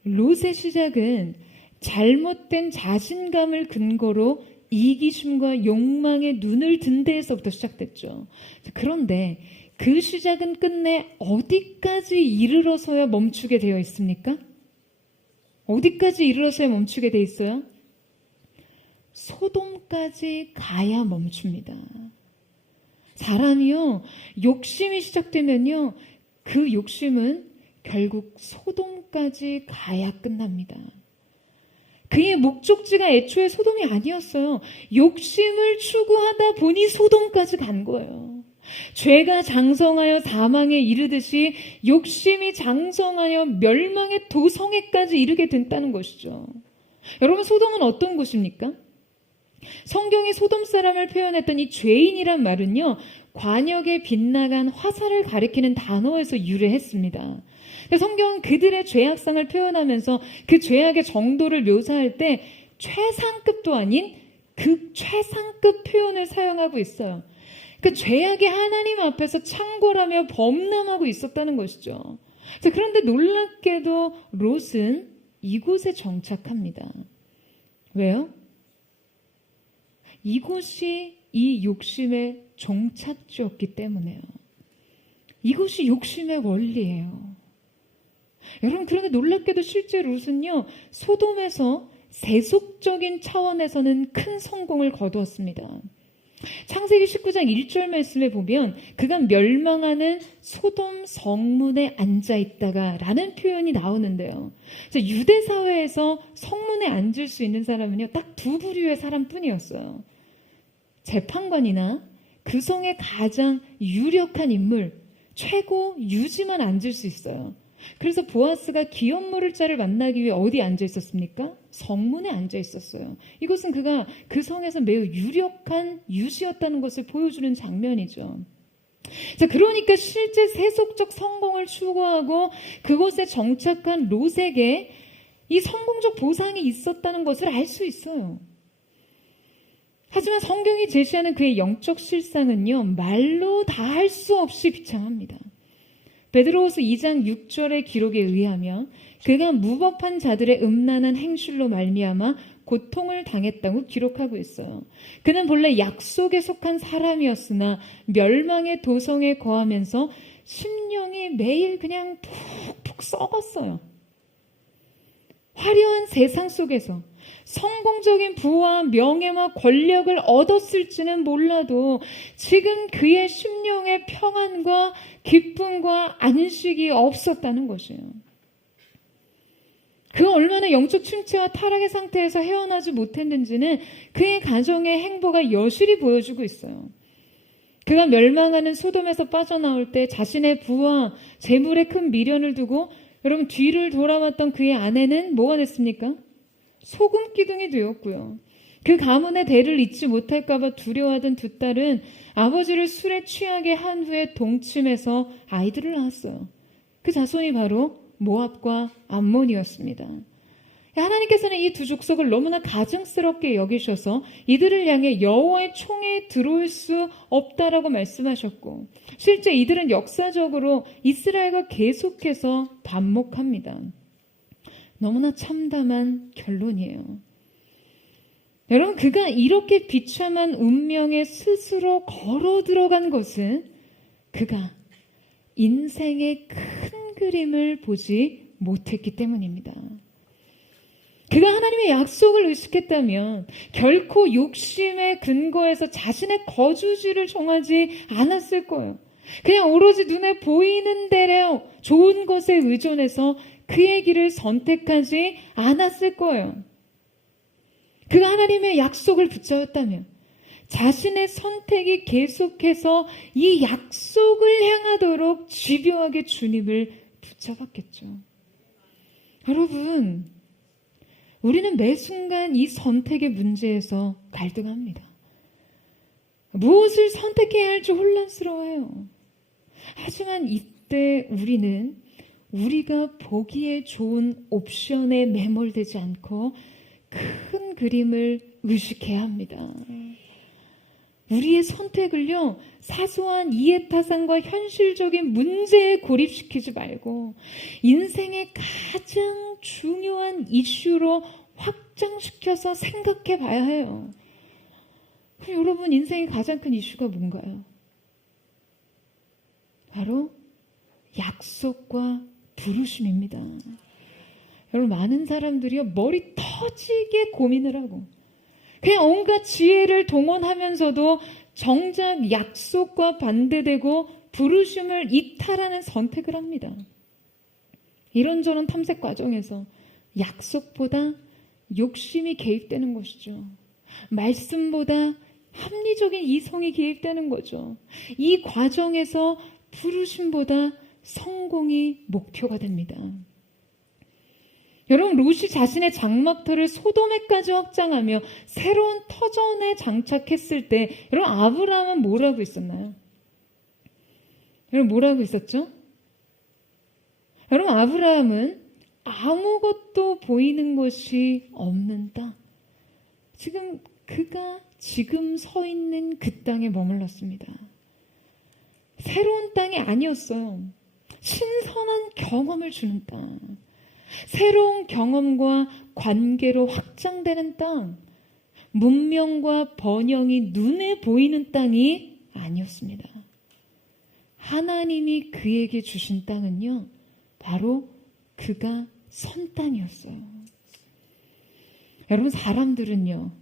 롯의 시작은 잘못된 자신감을 근거로 이기심과 욕망에 눈을 든 데에서부터 시작됐죠. 그런데 그 시작은 끝내 어디까지 이르러서야 멈추게 되어 있습니까? 어디까지 이르러서야 멈추게 돼 있어요? 소돔까지 가야 멈춥니다. 사람이요, 욕심이 시작되면요, 그 욕심은 결국 소돔까지 가야 끝납니다. 그의 목적지가 애초에 소돔이 아니었어요. 욕심을 추구하다 보니 소돔까지 간 거예요. 죄가 장성하여 사망에 이르듯이 욕심이 장성하여 멸망의 도성에까지 이르게 된다는 것이죠. 여러분, 소돔은 어떤 곳입니까? 성경이 소돔 사람을 표현했던 이 죄인이란 말은요, 관역에 빗나간 화살을 가리키는 단어에서 유래했습니다. 성경은 그들의 죄악상을 표현하면서 그 죄악의 정도를 묘사할 때 최상급도 아닌 극최상급 표현을 사용하고 있어요. 그 죄악의 하나님 앞에서 창궐하며 범람하고 있었다는 것이죠. 자, 그런데 놀랍게도 롯은 이곳에 정착합니다. 왜요? 이곳이 이 욕심의 종착지였기 때문에요. 이곳이 욕심의 원리예요. 여러분, 그런데 놀랍게도 실제 롯은요, 소돔에서 세속적인 차원에서는 큰 성공을 거두었습니다. 창세기 19장 1절 말씀에 보면 그가 멸망하는 소돔 성문에 앉아있다가 라는 표현이 나오는데요. 유대 사회에서 성문에 앉을 수 있는 사람은요, 딱 두 부류의 사람뿐이었어요. 재판관이나 그 성의 가장 유력한 인물, 최고 유지만 앉을 수 있어요. 그래서 보아스가 기업물을 자를 만나기 위해 어디에 앉아 있었습니까? 성문에 앉아 있었어요. 이것은 그가 그 성에서 매우 유력한 유지였다는 것을 보여주는 장면이죠. 자, 그러니까 실제 세속적 성공을 추구하고 그곳에 정착한 롯에게 이 성공적 보상이 있었다는 것을 알 수 있어요. 하지만 성경이 제시하는 그의 영적 실상은요, 말로 다 할 수 없이 비참합니다. 베드로후서 2장 6절의 기록에 의하면 그가 무법한 자들의 음란한 행실로 말미암아 고통을 당했다고 기록하고 있어요. 그는 본래 약속에 속한 사람이었으나 멸망의 도성에 거하면서 심령이 매일 그냥 푹푹 썩었어요. 화려한 세상 속에서 성공적인 부와 명예와 권력을 얻었을지는 몰라도 지금 그의 심령의 평안과 기쁨과 안식이 없었다는 것이에요. 그가 얼마나 영적 침체와 타락의 상태에서 헤어나지 못했는지는 그의 가정의 행보가 여실히 보여주고 있어요. 그가 멸망하는 소돔에서 빠져나올 때 자신의 부와 재물에 큰 미련을 두고 여러분 뒤를 돌아봤던 그의 아내는 뭐가 됐습니까? 소금 기둥이 되었고요. 그 가문의 대를 잇지 못할까봐 두려워하던 두 딸은 아버지를 술에 취하게 한 후에 동침해서 아이들을 낳았어요. 그 자손이 바로 모압과 암몬이었습니다. 하나님께서는 이 두 족속을 너무나 가증스럽게 여기셔서 이들을 향해 여호와의 총에 들어올 수 없다라고 말씀하셨고, 실제 이들은 역사적으로 이스라엘과 계속해서 반목합니다. 너무나 참담한 결론이에요. 여러분, 그가 이렇게 비참한 운명에 스스로 걸어 들어간 것은 그가 인생의 큰 그림을 보지 못했기 때문입니다. 그가 하나님의 약속을 의식했다면 결코 욕심의 근거에서 자신의 거주지를 정하지 않았을 거예요. 그냥 오로지 눈에 보이는 대로 좋은 것에 의존해서 그의 길을 선택하지 않았을 거예요. 그가 하나님의 약속을 붙잡았다면 자신의 선택이 계속해서 이 약속을 향하도록 집요하게 주님을 붙잡았겠죠. 여러분, 우리는 매 순간 이 선택의 문제에서 갈등합니다. 무엇을 선택해야 할지 혼란스러워요. 하지만 이때 우리는 우리가 보기에 좋은 옵션에 매몰되지 않고 큰 그림을 의식해야 합니다. 우리의 선택을요, 사소한 이해타산과 현실적인 문제에 고립시키지 말고 인생의 가장 중요한 이슈로 확장시켜서 생각해 봐야 해요. 그럼 여러분, 인생의 가장 큰 이슈가 뭔가요? 바로 약속과 부르심입니다. 여러분, 많은 사람들이요, 머리 터지게 고민을 하고 그냥 온갖 지혜를 동원하면서도 정작 약속과 반대되고 부르심을 이탈하는 선택을 합니다. 이런저런 탐색 과정에서 약속보다 욕심이 개입되는 것이죠. 말씀보다 합리적인 이성이 개입되는 거죠. 이 과정에서 부르심보다 성공이 목표가 됩니다. 여러분, 롯이 자신의 장막터를 소돔에까지 확장하며 새로운 터전에 장착했을 때 여러분, 아브라함은 뭐라고 있었나요? 여러분, 뭐라고 있었죠? 여러분, 아브라함은 아무것도 보이는 것이 없는 땅, 그가 지금 서 있는 그 땅에 머물렀습니다. 새로운 땅이 아니었어요. 신선한 경험을 주는 땅, 새로운 경험과 관계로 확장되는 땅, 문명과 번영이 눈에 보이는 땅이 아니었습니다. 하나님이 그에게 주신 땅은요, 바로 그가 선 땅이었어요. 여러분, 사람들은요,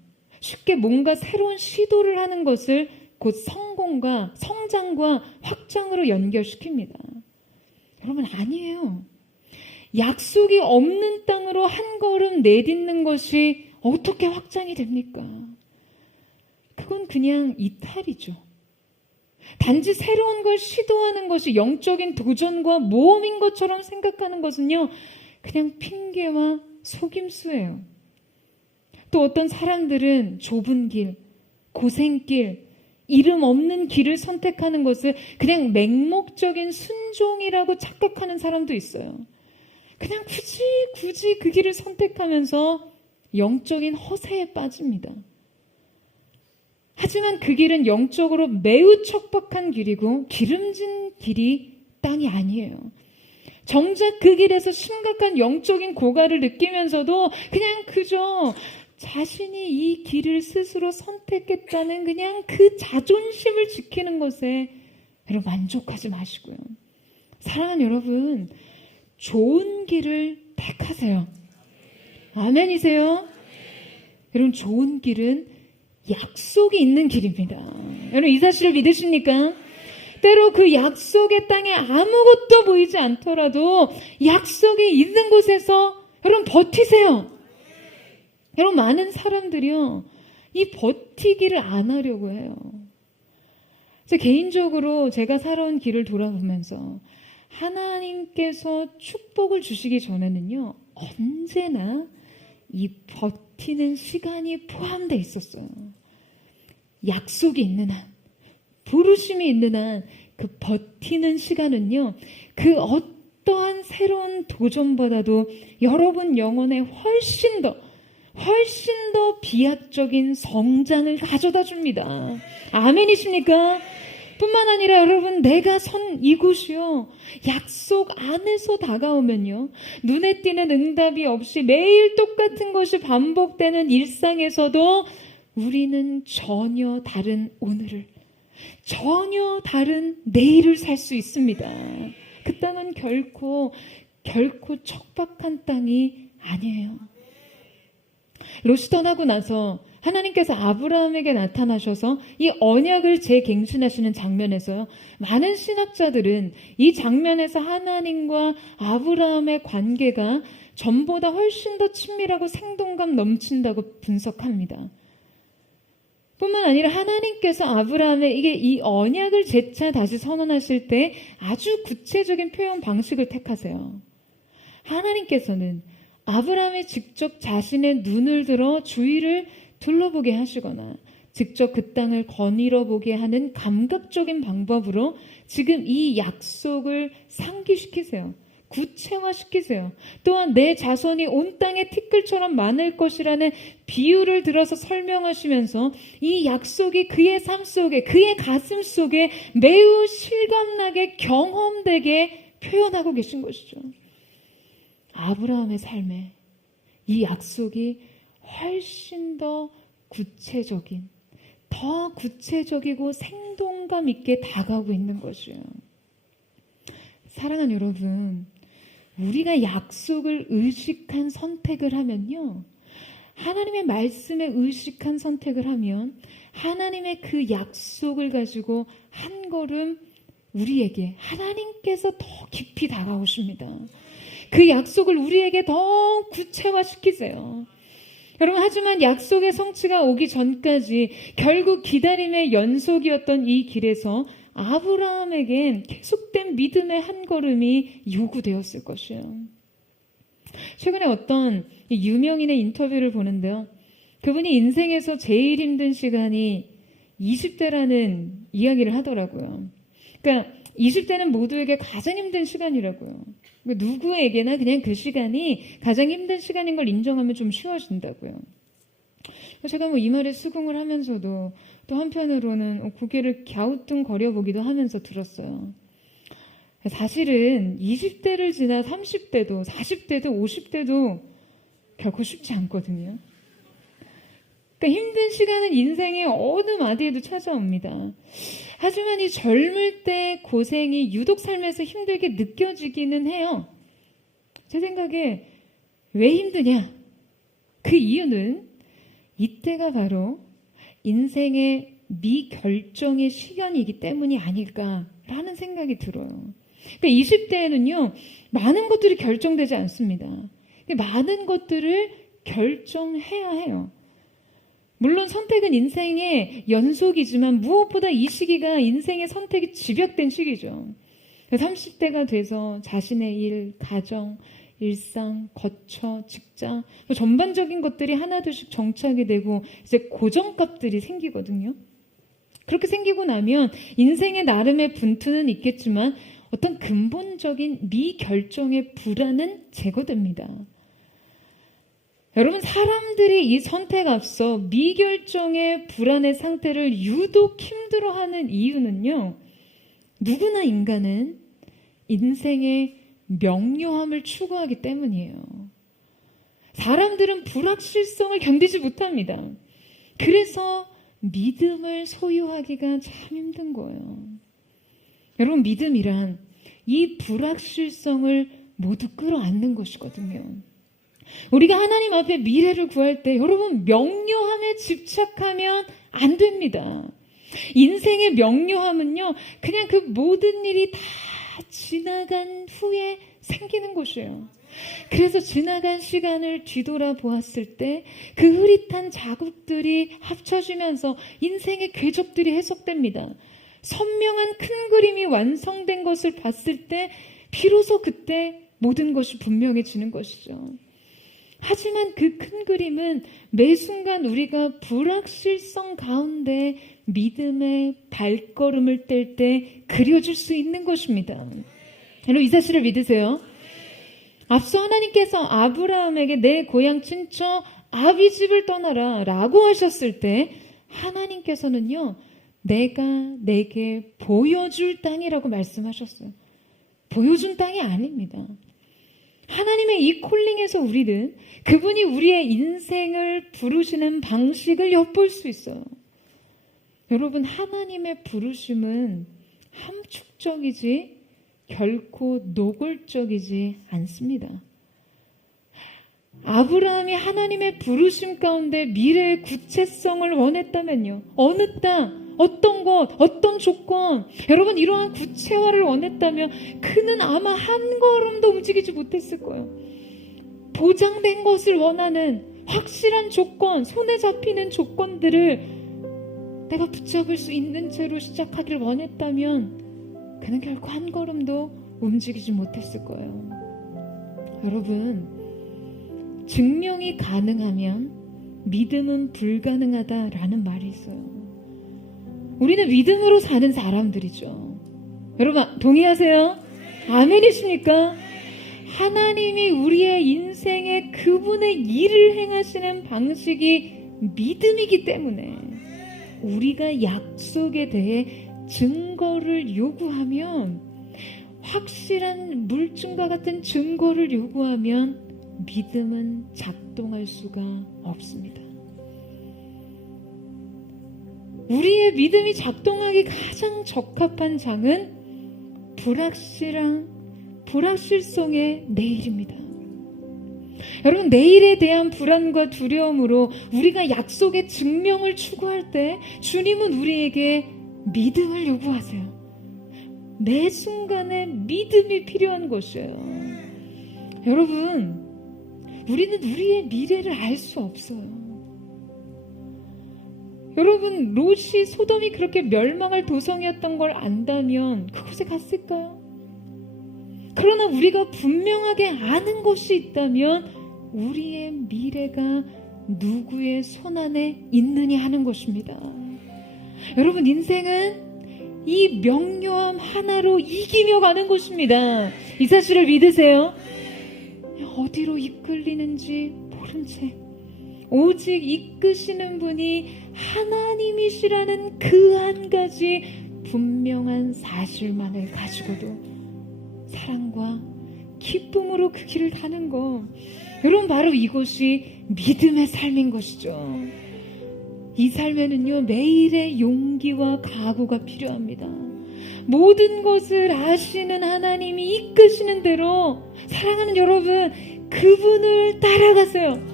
쉽게 뭔가 새로운 시도를 하는 것을 곧 성공과 성장과 확장으로 연결시킵니다. 여러분, 아니에요. 약속이 없는 땅으로 한 걸음 내딛는 것이 어떻게 확장이 됩니까? 그건 그냥 이탈이죠. 단지 새로운 걸 시도하는 것이 영적인 도전과 모험인 것처럼 생각하는 것은요, 그냥 핑계와 속임수예요. 또 어떤 사람들은 좁은 길, 고생길, 이름 없는 길을 선택하는 것을 그냥 맹목적인 순종이라고 착각하는 사람도 있어요. 그냥 굳이 그 길을 선택하면서 영적인 허세에 빠집니다. 하지만 그 길은 영적으로 매우 척박한 길이고 기름진 길이 땅이 아니에요. 정작 그 길에서 심각한 영적인 고갈을 느끼면서도 그냥 그저 자신이 이 길을 스스로 선택했다는 그냥 그 자존심을 지키는 것에 여러분, 만족하지 마시고요. 사랑하는 여러분, 좋은 길을 택하세요. 아멘이세요? 여러분, 좋은 길은 약속이 있는 길입니다. 여러분, 이 사실을 믿으십니까? 때로 그 약속의 땅에 아무것도 보이지 않더라도 약속이 있는 곳에서 여러분, 버티세요. 여러분, 많은 사람들이요, 이 버티기를 안 하려고 해요. 개인적으로 제가 살아온 길을 돌아보면서 하나님께서 축복을 주시기 전에는요, 언제나 이 버티는 시간이 포함되어 있었어요. 약속이 있는 한, 부르심이 있는 한, 그 버티는 시간은요, 그 어떠한 새로운 도전보다도 여러분 영혼에 훨씬 더 비약적인 성장을 가져다 줍니다. 아멘이십니까? 뿐만 아니라 여러분, 내가 선 이곳이요, 약속 안에서 다가오면요, 눈에 띄는 응답이 없이 매일 똑같은 것이 반복되는 일상에서도 우리는 전혀 다른 오늘을, 전혀 다른 내일을 살 수 있습니다. 그 땅은 결코 척박한 땅이 아니에요. 롯이 떠나고 나서 하나님께서 아브라함에게 나타나셔서 이 언약을 재갱신하시는 장면에서요, 많은 신학자들은 이 장면에서 하나님과 아브라함의 관계가 전보다 훨씬 더 친밀하고 생동감 넘친다고 분석합니다. 뿐만 아니라 하나님께서 아브라함에게 이 언약을 재차 다시 선언하실 때 아주 구체적인 표현 방식을 택하세요. 하나님께서는 아브라함이 직접 자신의 눈을 들어 주위를 둘러보게 하시거나 직접 그 땅을 거닐어 보게 하는 감각적인 방법으로 지금 이 약속을 상기시키세요. 구체화시키세요. 또한 내 자손이 온 땅의 티끌처럼 많을 것이라는 비유를 들어서 설명하시면서 이 약속이 그의 삶 속에, 그의 가슴 속에 매우 실감나게 경험되게 표현하고 계신 것이죠. 아브라함의 삶에 이 약속이 훨씬 더 구체적인, 더 구체적이고 생동감 있게 다가오고 있는 것이에요. 사랑하는 여러분, 우리가 약속을 의식한 선택을 하면요, 하나님의 말씀에 의식한 선택을 하면 하나님의 그 약속을 가지고 한 걸음 우리에게 하나님께서 더 깊이 다가오십니다. 그 약속을 우리에게 더 구체화시키세요. 여러분, 하지만 약속의 성취가 오기 전까지 결국 기다림의 연속이었던 이 길에서 아브라함에겐 계속된 믿음의 한 걸음이 요구되었을 것이에요. 최근에 어떤 유명인의 인터뷰를 보는데요, 그분이 인생에서 제일 힘든 시간이 20대라는 이야기를 하더라고요. 그러니까 20대는 모두에게 가장 힘든 시간이라고요. 누구에게나 그냥 그 시간이 가장 힘든 시간인 걸 인정하면 좀 쉬워진다고요. 제가 이 말에 수긍을 하면서도 또 한편으로는 고개를 갸우뚱거려보기도 하면서 들었어요. 사실은 20대를 지나 30대도 40대도 50대도 결코 쉽지 않거든요. 그러니까 힘든 시간은 인생의 어느 마디에도 찾아옵니다. 하지만 이 젊을 때 고생이 유독 삶에서 힘들게 느껴지기는 해요. 제 생각에 왜 힘드냐? 그 이유는 이때가 바로 인생의 미결정의 시간이기 때문이 아닐까라는 생각이 들어요. 그러니까 20대에는요, 많은 것들이 결정되지 않습니다. 많은 것들을 결정해야 해요. 물론 선택은 인생의 연속이지만 무엇보다 이 시기가 인생의 선택이 집약된 시기죠. 30대가 돼서 자신의 일, 가정, 일상, 거처, 직장, 전반적인 것들이 하나둘씩 정착이 되고 이제 고정값들이 생기거든요. 그렇게 생기고 나면 인생의 나름의 분투는 있겠지만 어떤 근본적인 미결정의 불안은 제거됩니다. 여러분, 사람들이 이 선택 앞서 미결정의 불안의 상태를 유독 힘들어하는 이유는요, 누구나 인간은 인생의 명료함을 추구하기 때문이에요. 사람들은 불확실성을 견디지 못합니다. 그래서 믿음을 소유하기가 참 힘든 거예요. 여러분, 믿음이란 이 불확실성을 모두 끌어안는 것이거든요. 우리가 하나님 앞에 미래를 구할 때 여러분, 명료함에 집착하면 안 됩니다. 인생의 명료함은요, 그냥 그 모든 일이 다 지나간 후에 생기는 것이에요. 그래서 지나간 시간을 뒤돌아 보았을 때 그 흐릿한 자국들이 합쳐지면서 인생의 궤적들이 해석됩니다. 선명한 큰 그림이 완성된 것을 봤을 때 비로소 그때 모든 것이 분명해지는 것이죠. 하지만 그 큰 그림은 매 순간 우리가 불확실성 가운데 믿음의 발걸음을 뗄 때 그려줄 수 있는 것입니다. 여러분, 이 사실을 믿으세요? 앞서 하나님께서 아브라함에게 내 고향 친척 아비집을 떠나라 라고 하셨을 때 하나님께서는요, 내가 내게 보여줄 땅이라고 말씀하셨어요. 보여준 땅이 아닙니다. 하나님의 이 콜링에서 우리는 그분이 우리의 인생을 부르시는 방식을 엿볼 수 있어요. 여러분, 하나님의 부르심은 함축적이지 결코 노골적이지 않습니다. 아브라함이 하나님의 부르심 가운데 미래의 구체성을 원했다면요, 어느 땅, 어떤 것, 어떤 조건, 여러분 이러한 구체화를 원했다면 그는 아마 한 걸음도 움직이지 못했을 거예요. 보장된 것을 원하는 확실한 조건, 손에 잡히는 조건들을 내가 붙잡을 수 있는 채로 시작하기를 원했다면 그는 결코 한 걸음도 움직이지 못했을 거예요. 여러분, 증명이 가능하면 믿음은 불가능하다라는 말이 있어요. 우리는 믿음으로 사는 사람들이죠. 여러분, 동의하세요? 아멘이십니까? 하나님이 우리의 인생에 그분의 일을 행하시는 방식이 믿음이기 때문에 우리가 약속에 대해 증거를 요구하면, 확실한 물증과 같은 증거를 요구하면 믿음은 작동할 수가 없습니다. 우리의 믿음이 작동하기 가장 적합한 장은 불확실성의 내일입니다. 여러분, 내일에 대한 불안과 두려움으로 우리가 약속의 증명을 추구할 때 주님은 우리에게 믿음을 요구하세요. 매 순간에 믿음이 필요한 것이에요. 여러분, 우리는 우리의 미래를 알 수 없어요. 여러분, 롯이 소돔이 그렇게 멸망할 도성이었던 걸 안다면 그곳에 갔을까요? 그러나 우리가 분명하게 아는 것이 있다면 우리의 미래가 누구의 손안에 있느냐 하는 것입니다. 여러분, 인생은 이 명료함 하나로 이기며 가는 것입니다. 이 사실을 믿으세요? 어디로 이끌리는지 모른 채 오직 이끄시는 분이 하나님이시라는 그 한 가지 분명한 사실만을 가지고도 사랑과 기쁨으로 그 길을 가는 것, 여러분, 바로 이것이 믿음의 삶인 것이죠. 이 삶에는요, 매일의 용기와 각오가 필요합니다. 모든 것을 아시는 하나님이 이끄시는 대로, 사랑하는 여러분, 그분을 따라가세요.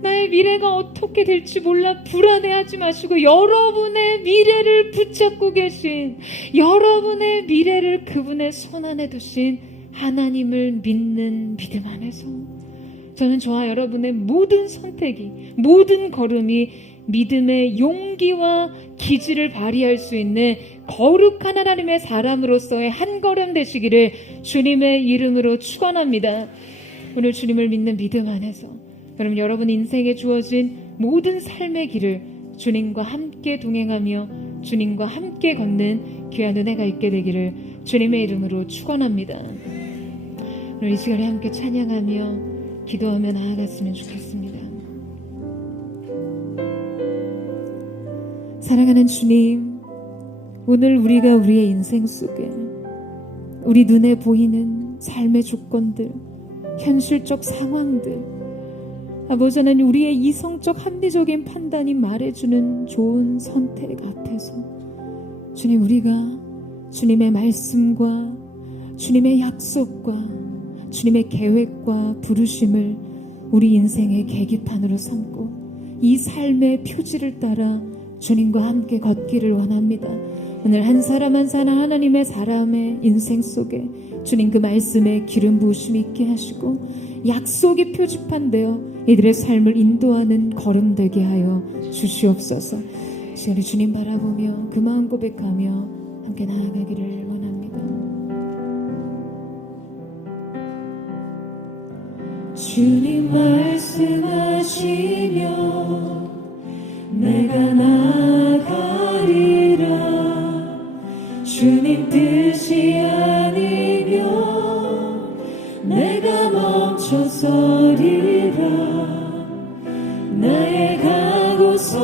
나의 미래가 어떻게 될지 몰라 불안해하지 마시고 여러분의 미래를 붙잡고 계신, 여러분의 미래를 그분의 손안에 두신 하나님을 믿는 믿음 안에서 저는 저와 여러분의 모든 선택이, 모든 걸음이 믿음의 용기와 기지를 발휘할 수 있는 거룩한 하나님의 사람으로서의 한 걸음 되시기를 주님의 이름으로 축원합니다. 오늘 주님을 믿는 믿음 안에서 여러분 인생에 주어진 모든 삶의 길을 주님과 함께 동행하며 주님과 함께 걷는 귀한 은혜가 있게 되기를 주님의 이름으로 축원합니다. 오늘 이 시간에 함께 찬양하며 기도하며 나아갔으면 좋겠습니다. 사랑하는 주님, 오늘 우리가 우리의 인생 속에 우리 눈에 보이는 삶의 조건들, 현실적 상황들, 아버지 하나님, 우리의 이성적 합리적인 판단이 말해주는 좋은 선택 앞에서 주님, 우리가 주님의 말씀과 주님의 약속과 주님의 계획과 부르심을 우리 인생의 계기판으로 삼고 이 삶의 표지를 따라 주님과 함께 걷기를 원합니다. 오늘 한 사람 한 사람 하나님의 사람의 인생 속에 주님 그 말씀에 기름 부으심 있게 하시고 약속이 표지판되어 이들의 삶을 인도하는 걸음 되게 하여 주시옵소서. 시간에 주님 바라보며 그 마음 고백하며 함께 나아가기를 원합니다. 주님 말씀하시면 내가 나가리라. 주님 뜻이 아니면 내가 멈춰서리라. 나의 가고서는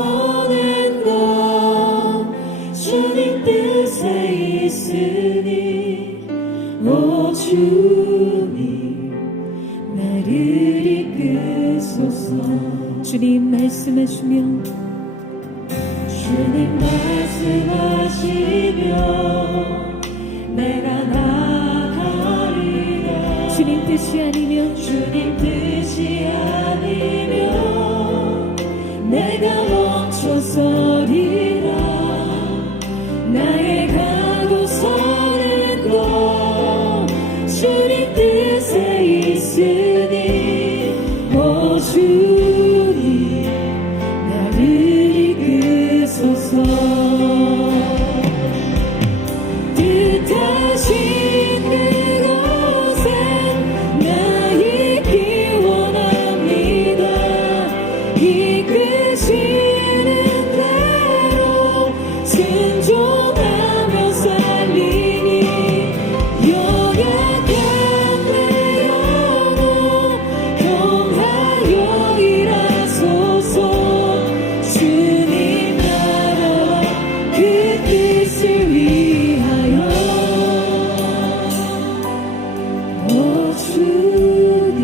것 주님 뜻에 있으니 오 주님 나를 이끄소서. 주님 말씀하시면 주님 말씀하시면 내가 나가리라. 주님 뜻이 아니면 주님 뜻이 아니면 내가 멈춰서리라. 나의 가고서는 곳 주님 뜻에 있으니 오 주님 나를 이끄소서. 뜻하신 그곳에 나 있기 원합니다. 이끄시는 대로 순종하며 살리니 연약한 내 영혼 평하여 일하소서. 주님 나라와 그 뜻을 위하여 오 주님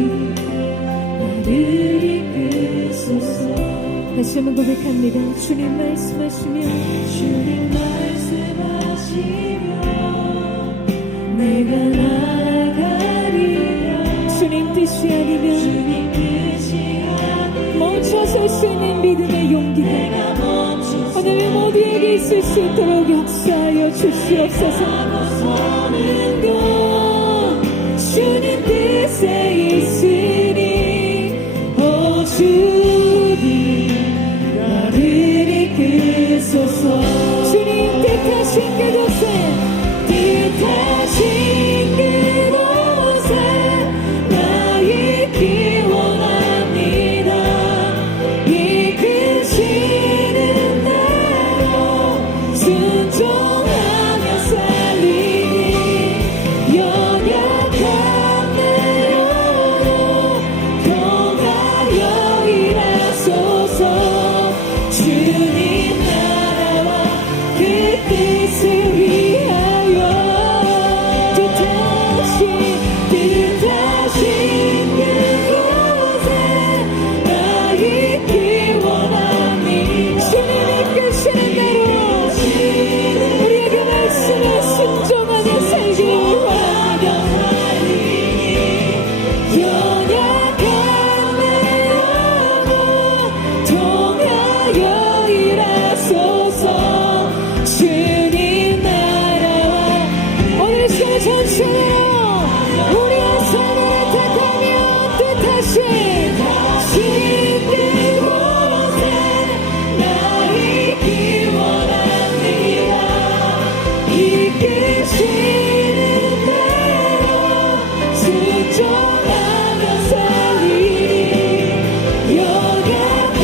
나를 이끄소서. 다시 한번 고백합니다. 주님 말씀하시면 주님 말씀하시면 내가 나가리라. 주님 뜻이 아니면 주님 뜻이 아니면 멈춰설 수 있는 믿음의 용기 오늘 모두에게 있을 수 있도록 역사하여 주시옵소서. 주님 뜻에 있으니 오 주님 나를 이끄소서. 주님 뜻하신 그곳에 나 있기 원합니다. 이끄시는 대로 순종하며 살리니 연약한 내 영혼 평하여 일하소서. 주님 나라와 그 뜻을 위하여 뜻하신 그곳에 나 있기 원합니다. 주님 이끄시는 대로 우리에게 말씀을 순종하며 살기 원하며 연약한 내 영혼 통하여 일하소서. 주님 나라와 오늘 시간 전체로 우리의 삶을 택하며 뜻하신 그곳에 나 있기 원합니다. 이끄시는 대로 순종하며 살리니 연약한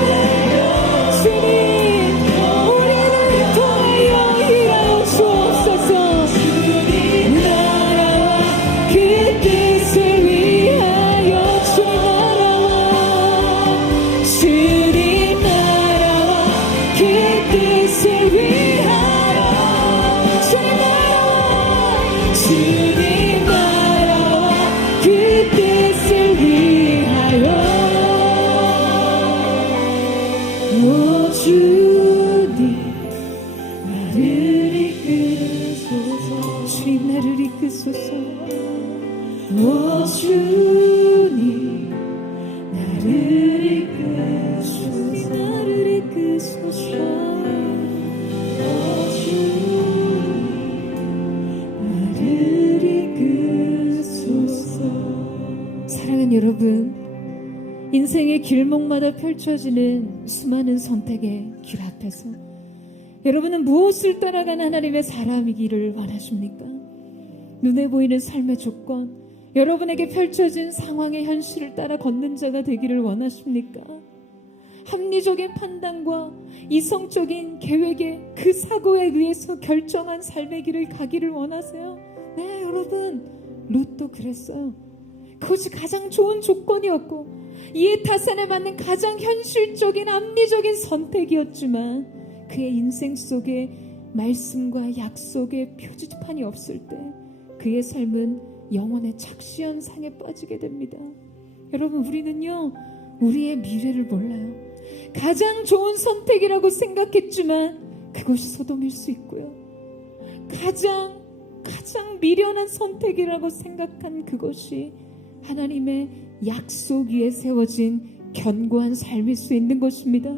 내 주님 우리를 통하여 일하옵소서. 주님 나라와 그 뜻을 위하여 주님 나라와 그 뜻을 위하여 주님 나라와 그 뜻을 위하여 오 주님 나를 이끄소서. 주님 나를 이끄소서. 오 주님 나를 이끄소서. 나를 이끄소서. 오 주님 나를 이끄소서. 사랑하는 여러분, 인생의 길목마다 펼쳐지는 수많은 선택의 길 앞에서 여러분은 무엇을 따라가는 하나님의 사람이기를 원하십니까? 눈에 보이는 삶의 조건, 여러분에게 펼쳐진 상황의 현실을 따라 걷는 자가 되기를 원하십니까? 합리적인 판단과 이성적인 계획에 그 사고에 의해서 결정한 삶의 길을 가기를 원하세요? 네, 여러분, 롯도 그랬어요. 그것이 가장 좋은 조건이었고 이에 타산에 맞는 가장 현실적인 합리적인 선택이었지만 그의 인생 속에 말씀과 약속의 표지판이 없을 때 그의 삶은 영혼의 착시한 상에 빠지게 됩니다. 여러분, 우리는요, 우리의 미래를 몰라요. 가장 좋은 선택이라고 생각했지만 그것이 소돔일 수 있고요. 가장 미련한 선택이라고 생각한 그것이 하나님의 약속 위에 세워진 견고한 삶일 수 있는 것입니다.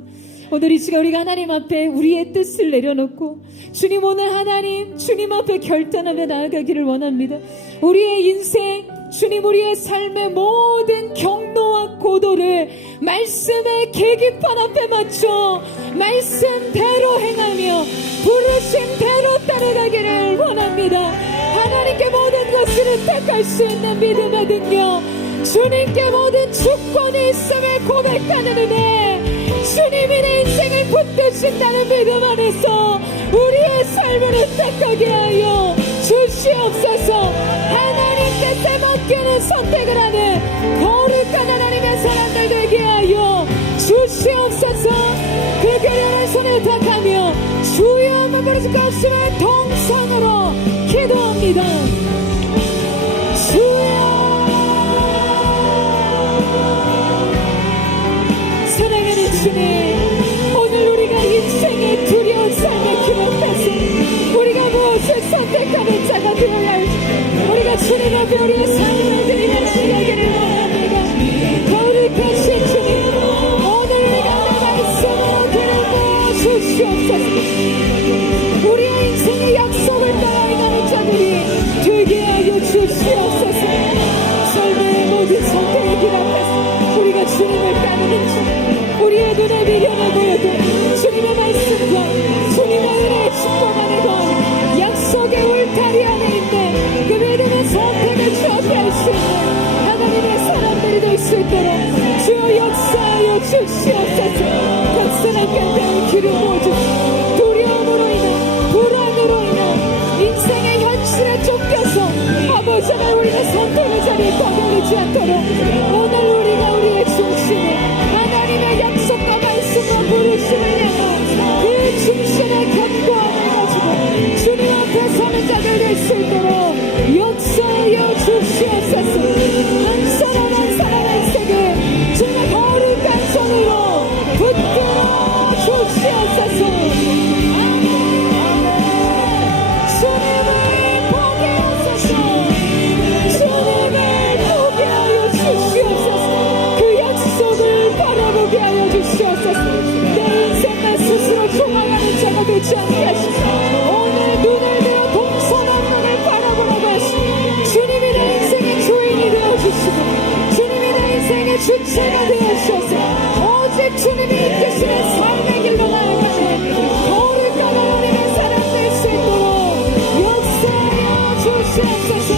오늘 이 시간 우리가 하나님 앞에 우리의 뜻을 내려놓고 주님, 오늘 하나님 주님 앞에 결단하며 나아가기를 원합니다. 우리의 인생, 주님, 우리의 삶의 모든 경로와 고도를 말씀의 계기판 앞에 맞춰 말씀대로 행하며 부르심대로 따라가기를 원합니다. 하나님께 모든 것을 의탁할 수 있는 믿음의 능력, 주님께 모든 주권이 있음을 고백하는 은혜, 주님이 내 인생을 붙드신다는 믿음 안에서 우리의 삶을 의탁하게 하여 주시옵소서. 하나님 뜻에 맡기는 선택을 하는 거룩한 하나님의 사람들 되게 하여 주시옵소서. 그 교련의 손을 의탁하며 주여 한번 부르실 것을 동성으로 기도합니다. 주여, 사랑하는 주님, 오늘 우리가 인생의 두려운 삶의 길 앞에서 우리가 무엇을 선택하는 자가 되어야 할지 우리가 주님 앞에 우리의 삶을 드리며 나아가기를 원합니다. 거룩하신 주님, 오늘 우리가 내 말씀으로 들어 주시옵소서. 우리의 인생의 약속을 따라 행하는 자들이 되게 하여 주시옵소서. 삶의 모든 선택의 길 앞에서 우리가 주님을 따르는 자, 우리의 눈에 미련해 보여도 주님의 말씀과 주님의 은혜의 축복 안에 거하는 약속의 울타리 안에 있는 그 믿음의 선택을 주 앞에 할 수 있는 하나님의 사람들이 될 수 있도록 주여 역사하여 주시옵소서. 각선한 간당을 길을 모아주시고 두려움으로 인한 불안으로 인한 인생의 현실에 쫓겨서 아버지 하나님 우리가 선택의 자리에 떠밀리지 않도록 오늘 우리가 우리의 중심에 하나님의 약속과 말씀과 부르심을 향한 그 중심의 견고함을 가지고 주님 앞에 서는 자들 될 수 있도록 역사하여 주시옵소서. 한 사람 한 사람의 인생을 정말 거룩한 손으로 붙들어 주시옵소서. 주님을 보게 하소서. 주님을 보게 하여 주시옵소서. 그 약속을 바라보게 하여 주시옵소서. 내 인생 나 스스로 총알하는 자가 되지 않게 하시고 오늘 눈을 들어 동선한 눈을 바라보라고 하시고 주님이 내 인생의 주인이 되어주시고 주님이 내 인생의 주체가 되어주셔서 오직 주님이 이끄시는 삶의 길로 나아가는 거룩한 하나님의 사람 될 수 있도록 역사하여 주시옵소서.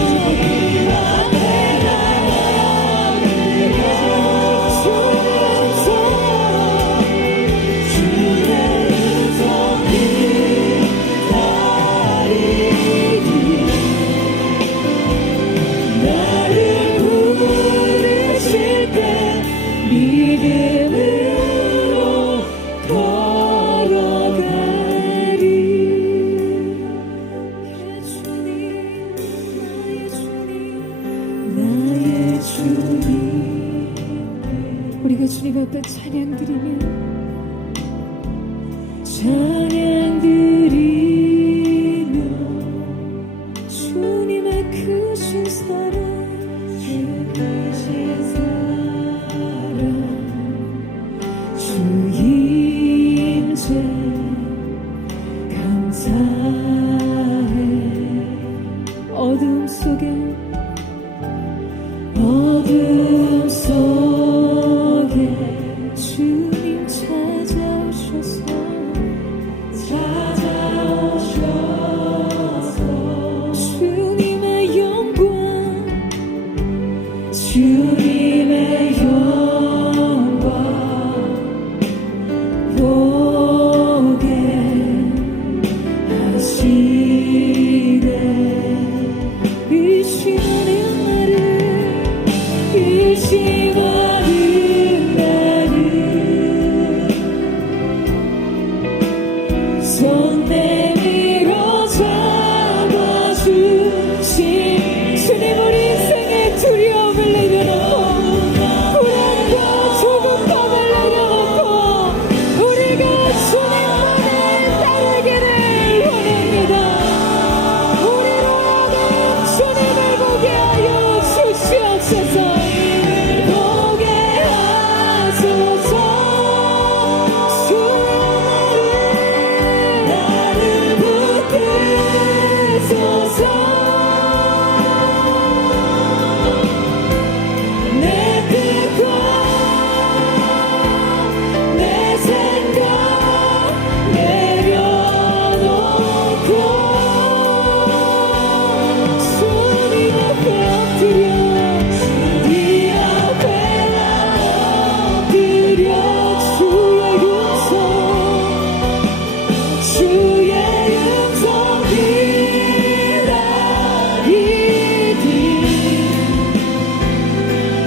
믿음으로 걸어가리. 나의 주님, 우리가 주님 앞에 찬양 드리며 주님의 크신 사랑 주임제 감사해. 어둠 속에 주님 찾아오셔서 주님의 영광 손 내밀어 잡아주신 주님, 우리 인생의 두려움을 내려놓고 불안과 조급함을 내려놓고 우리가 주님만을 따르기를 원합니다. 우리로 하여금 주님을 보게 하여 주시옵소서. 보게 하소서. 주의 나를 붙드소서. 내 뜻과 내 생각 내려놓고 주님 앞에 엎드려 네 앞에 나 엎드려 주의 음성 기다리니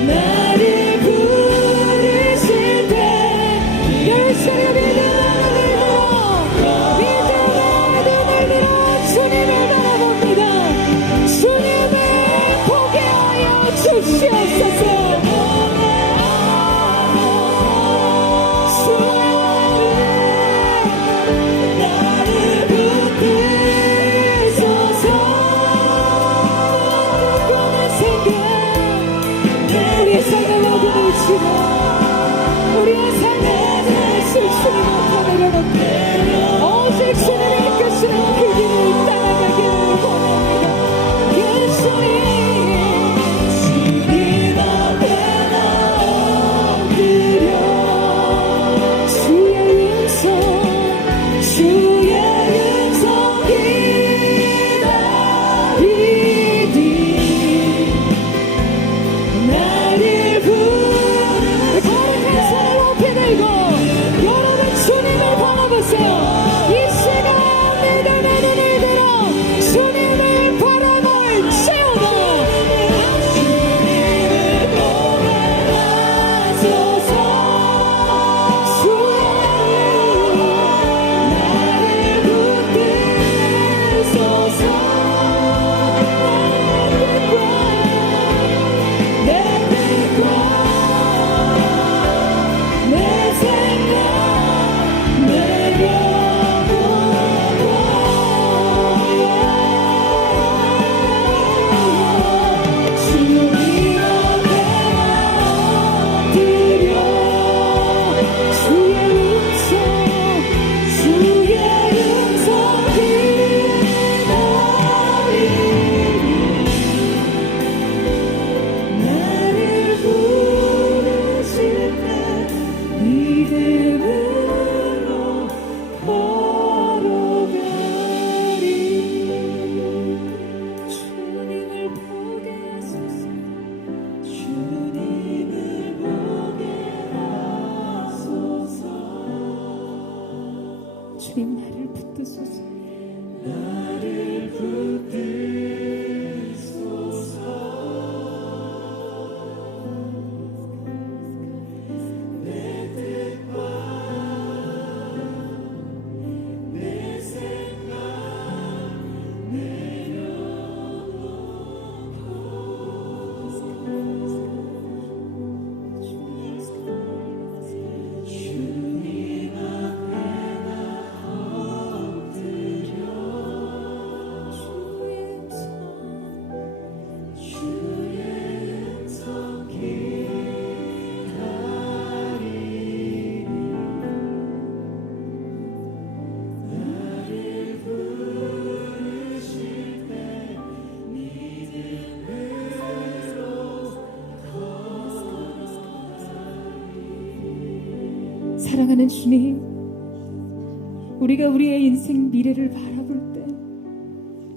나를 부르실 때 열심히 믿음의 눈을 들어 주님을 바라봅니다. 주님을 보게 하여 주시옵소서. 나를 붙드소서. 꿈의 생각 우리의 삶의 모든 의지로 우리의 삶의 것을 주님 앞에 내려놓고 오직 주님의 이끄시는 그 길을 따라가기를 원합니다. 예수님 앞에 나 엎드려 주의 음성 기다리니 나를 거룩한 손을 높이 들고 여러분 주님을 바라보세요. 이 시간 믿음의 눈을 들어 주님을 바라볼 채우다. 주님을 보게 하소서. 주의 나를 붙드소서. 내 뜻과 내 생각 내려놓고 주님 앞에 엎드려 주의 음성 기다리니 나를 부르실 때 믿음으로 걸어가리. 주님을 보게 하소서. 주님을 보게 하소서. 주님 나를 붙드소서. 나를 붙드소서. 내 뜻과 내 생각 내려놓고 주님 앞에 나 엎드려 주의 음성 기다리니 나를 부르실 때 믿음으로 사랑하는 주님, 우리가 우리의 인생 미래를 바라볼 때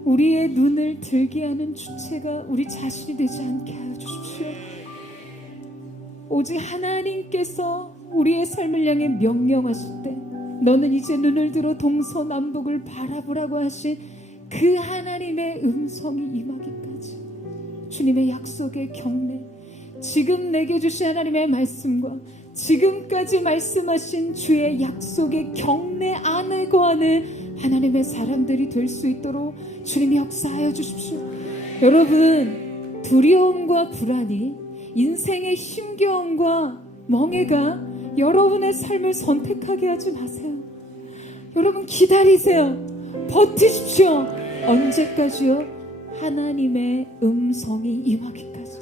우리의 눈을 들게 하는 주체가 우리 자신이 되지 않게 하여 주십시오. 오직 하나님께서 우리의 삶을 향해 명령하실 때 너는 이제 눈을 들어 동서남북을 바라보라고 하신 그 하나님의 음성이 임하기까지 주님의 약속의 경례, 지금 내게 주신 하나님의 말씀과 지금까지 말씀하신 주의 약속의 경례 안에 거하는 하나님의 사람들이 될 수 있도록 주님이 역사하여 주십시오. 여러분, 두려움과 불안이, 인생의 힘겨움과 멍해가 여러분의 삶을 선택하게 하지 마세요. 여러분, 기다리세요. 버티십시오. 언제까지요? 하나님의 음성이 임하기까지,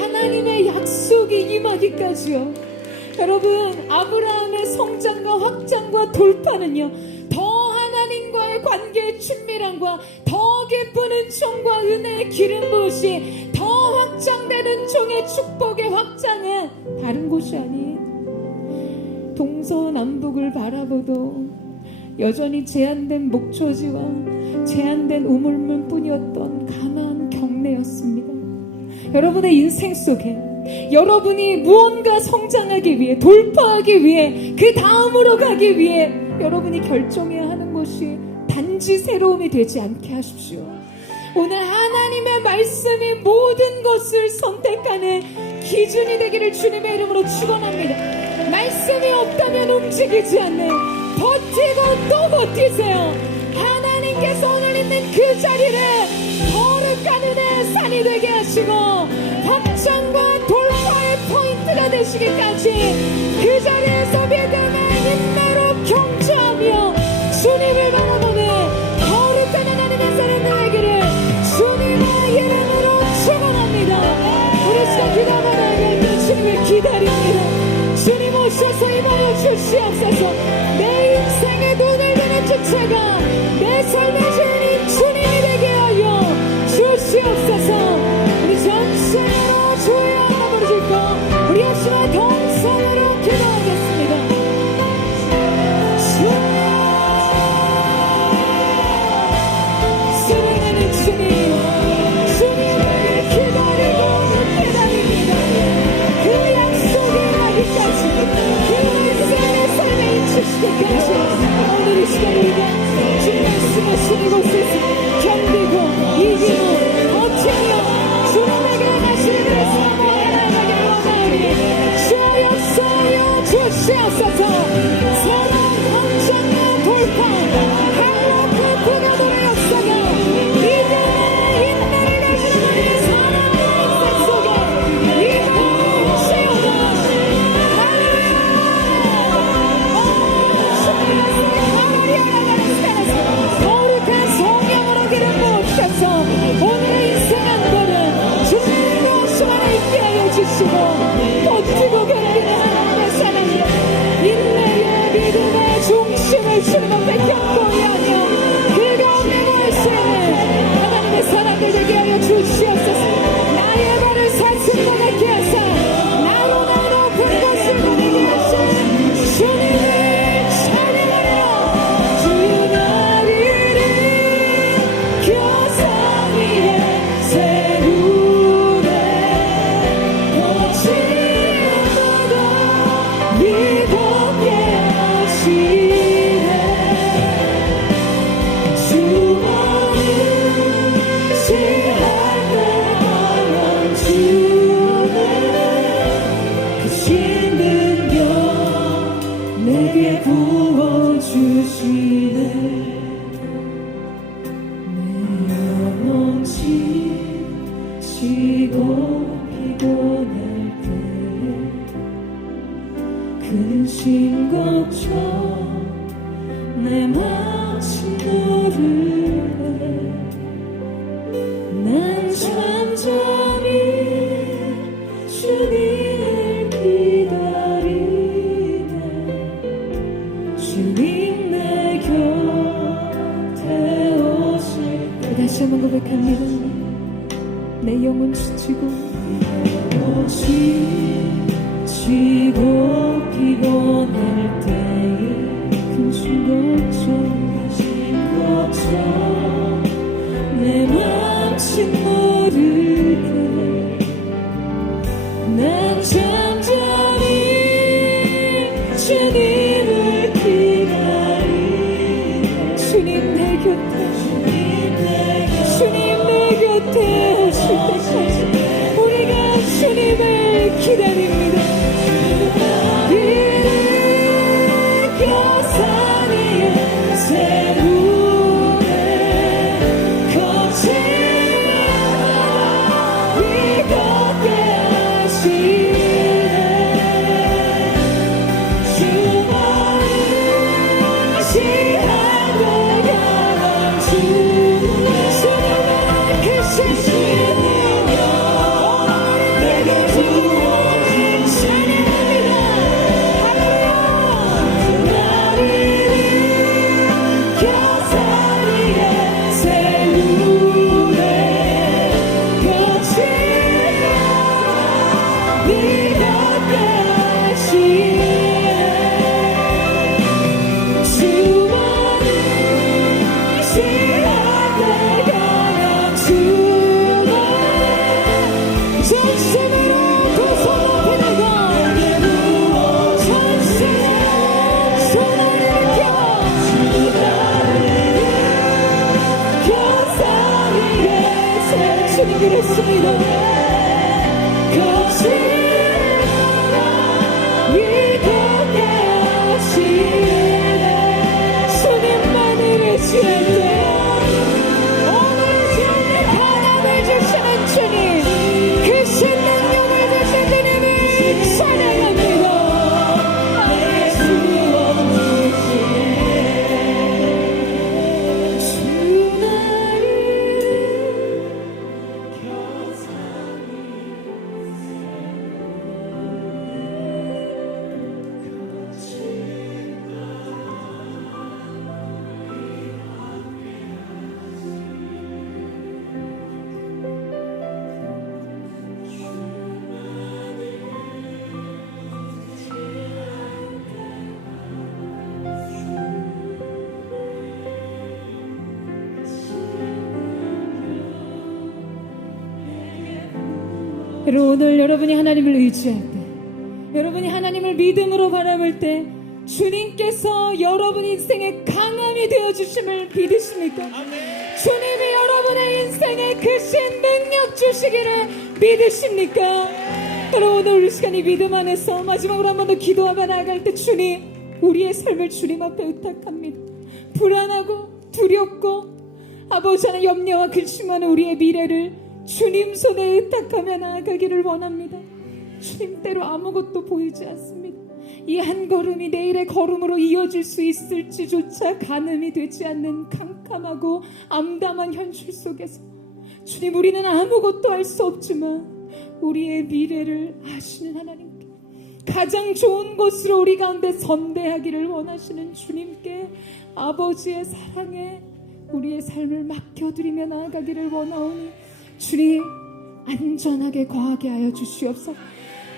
하나님의 약속이 임하기까지요. 여러분, 아브라함의 성장과 확장과 돌파는요, 더 하나님과의 관계의 친밀함과 더 기쁜 은총과 은혜의 기름 부으시, 더 확장되는 종의 축복의 확장은 다른 곳이 아닌 동서남북을 바라보도 여전히 제한된 목초지와 제한된 우물물 뿐이었던 가나안 경내였습니다. 여러분의 인생 속에 여러분이 무언가 성장하기 위해, 돌파하기 위해, 그 다음으로 가기 위해 여러분이 결정해야 하는 것이 단지 새로움이 되지 않게 하십시오. 오늘 하나님의 말씀이 모든 것을 선택하는 기준이 되기를 주님의 이름으로 축원합니다. 말씀이 없다면 움직이지 않는, 버티고 또 버티세요. 하나님께서 오늘 있는 그 자리를 거룩한 은혜의 산이 되게 하시고 확장과 돌파의 포인트가 되시기까지 그 자리에서 믿음의 인내로 경주하며 주님을 바라보는 거룩한 하나님의 산이 되기를 주님의 이름으로 축원합니다. 우리 시간 기도하며 주님을 기다립니다. 주님 오셔서 임하여 주시옵소서. 내 인생의 눈을 드는 주체가 내 삶의 주인인 주님이 되게 하여 주시옵소서. 우리 전체로 주의 이름을 부르짖고 우리 합심한 동성으로 기도하겠습니다. 사랑하는 주님, 주님을 기다리고 기다립니다. 그 약속이 나기까지, 그 말씀의 삶에 인치시기까지 오늘 이 시간 우리가 주님 말씀하신 이곳에서 견디고 이기고 버티며 주님에게 하시는 사모하게 원하오니 주여 역사하여 주시옵소서. 사랑 확장과 돌파, 행복한 부가도의 역사가 믿음의 인내를 가지는 우리의 사랑의 인생 속에 임하시오다. 거룩한 성령으로 기름 부으셔서 오늘의 인생 한 걸음 주님의 오심 안에 있게 하여 주시고 버티고 견디는 하나님의 사랑이 인내의 믿음의 중심을 주님 앞에 견고히 하며 그 가운데 모시는 하나님의 사랑을 되게 하여 주시옵소서. 나의 발을 사슬 보내게 하사 나로 높은 곳을 보내게 하사 주님을 찬양하며 주 나리를 교사 위에 세우네. 거칠어도 위롭게 하시네. 주만을 지할 때하면 주네. 그 신능력 내게 부어주시네. 내 영혼 지치고 피곤할 때에 근심 걱정 내 마치 누르네. 난 잠잠히 주님을 기다리네. 주님 내 곁에 오실 때 다시 한번 고백합니다. 내 영혼 지치고 피곤할 때에 근심 걱정 내 맘친 모르게 난 잠잠히 주님을 기다리네. 주님 내 곁에 오실 때까지 우리가 주님을 기다립니다. 이를 교사 위에 세우 하늘 향한 주님의 크신 능력 내게 주어진 찬양합니다. 할렐루야. 나를 일으켜 자리에 세우네 거칠어 네 곁까지 주만을 시한대 강한 주만 전심으로 두 손 높이 들고 전심으로 손을 일으켜 교사위에 주님 그랬습니다. 거칠어 위대하시네 주님만을 의지할 때 오늘 주님 하나님을 주시는 주님 크신 능력을 주신 주님을 찬양합니다. 주 나를 여러분, 오늘 여러분이 하나님을 의지할 때, 여러분이 하나님을 믿음으로 바라볼 때 주님께서 여러분 인생의 강함이 되어주심을 믿으십니까? 주님이 여러분의 인생에 크신 능력 주시기를 믿으십니까? 여러분, 오늘 이 시간이 믿음 안에서 마지막으로 한 번 더 기도하며 나아갈 때 주님, 우리의 삶을 주님 앞에 의탁합니다. 불안하고 두렵고 아버지 하나님 염려와 근심하는 우리의 미래를 주님 손에 의탁하며 나아가기를 원합니다. 주님 때로 아무것도 보이지 않습니다. 이 한 걸음이 내일의 걸음으로 이어질 수 있을지조차 가늠이 되지 않는 캄캄하고 암담한 현실 속에서 주님, 우리는 아무것도 할 수 없지만 우리의 미래를 아시는 하나님께, 가장 좋은 곳으로 우리 가운데 선대하기를 원하시는 주님께 아버지의 사랑에 우리의 삶을 맡겨드리며 나아가기를 원하오니 주님, 안전하게 거하게 하여 주시옵소서.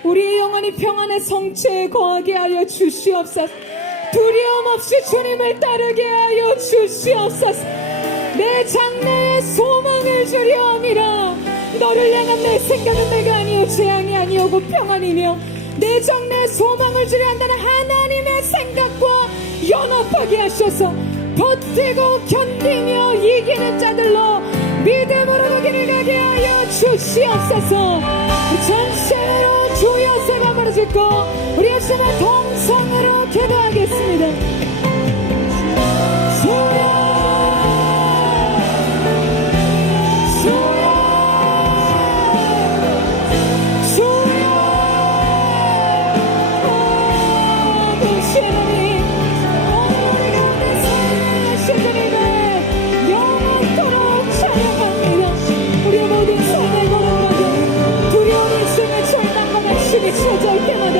우리의 영혼이 평안의 성체에 거하게 하여 주시옵소서. 두려움 없이 주님을 따르게 하여 주시옵소서. 내 장래에 소망을 주려 함이라. 너를 향한 내 생각은 내가 아니요 재앙이 아니오고 평안이며 내 장래에 소망을 주려 한다는 하나님의 생각과 연합하게 하셔서 버티고 견디며 이기는 자들로 믿음으로 그 길을 가게 하여 주시옵소서. 전체로 주여 세 번 부르짖고 우리 예수님의 동성으로 기도하겠습니다. 주여 주여 주여 주님 오늘 우리 가운데 살아계신 주님을 영원토록 찬양합니다. 우리의 모든 삶의 걸음마다 두려움이 있음에 절망과 심이 찾아올 때마다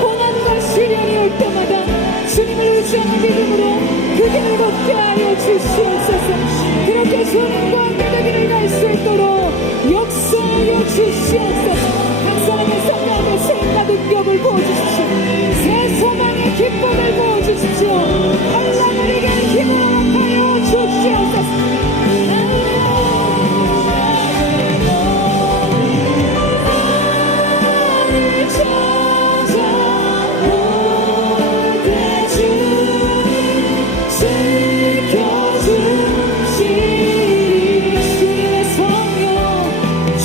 고난과 시련이 올 때마다 주님을 의지하는 믿음으로 그 길을 걷게 하여 주시옵소서. 그렇게 주님과 함께 되기를 갈 수 있도록 역사하여 주시옵소서. 각 사람의 삶 가운데 생각 능력을 부어주십시오. 새 소망의 기쁨을 부어주십시오. 한량을 이기는 힘을 허락하여 주시옵소서.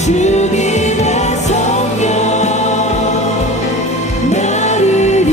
주님의 성령 나를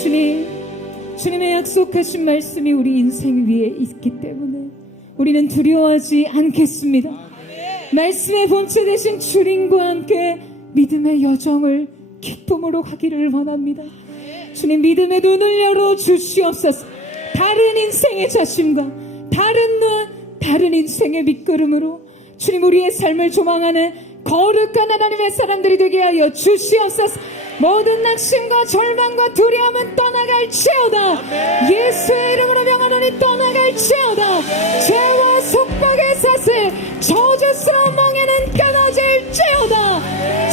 주님의 약속하신 말씀이 우리 인생 위에 있기 때문에 우리는 두려워하지 않겠습니다. 말씀의 본체 되신 주님과 함께 믿음의 여정을 기쁨으로 가기를 원합니다. 주님, 믿음의 눈을 열어 주시옵소서. 다른 인생의 자신과 다른 인생의 밑거름으로 주님, 우리의 삶을 조망하는 거룩한 하나님의 사람들이 되게 하여 주시옵소서. 모든 낙심과 절망과 두려움은 떠나갈지어다. 예수의 이름으로 명하노니 떠나갈지어다. 죄와 속박의 사슬, 저주스러운 멍에는 끊어질지어다.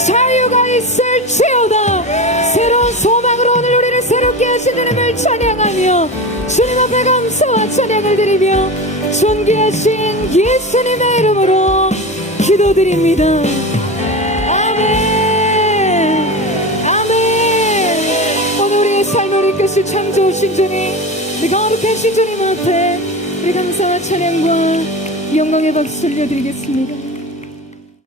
자유가 있을지어다. 새로운 소망으로 오늘 우리를 새롭게 하신 주님을 찬양하며 주님 앞에 감사와 찬양을 드리며 존귀하신 예수님의 이름으로 기도드립니다. 삶을 이끄실 창조하신 주님, 우리 거룩하신 주님 앞에 우리 감사와 찬양과 영광의 박수 올려드리겠습니다.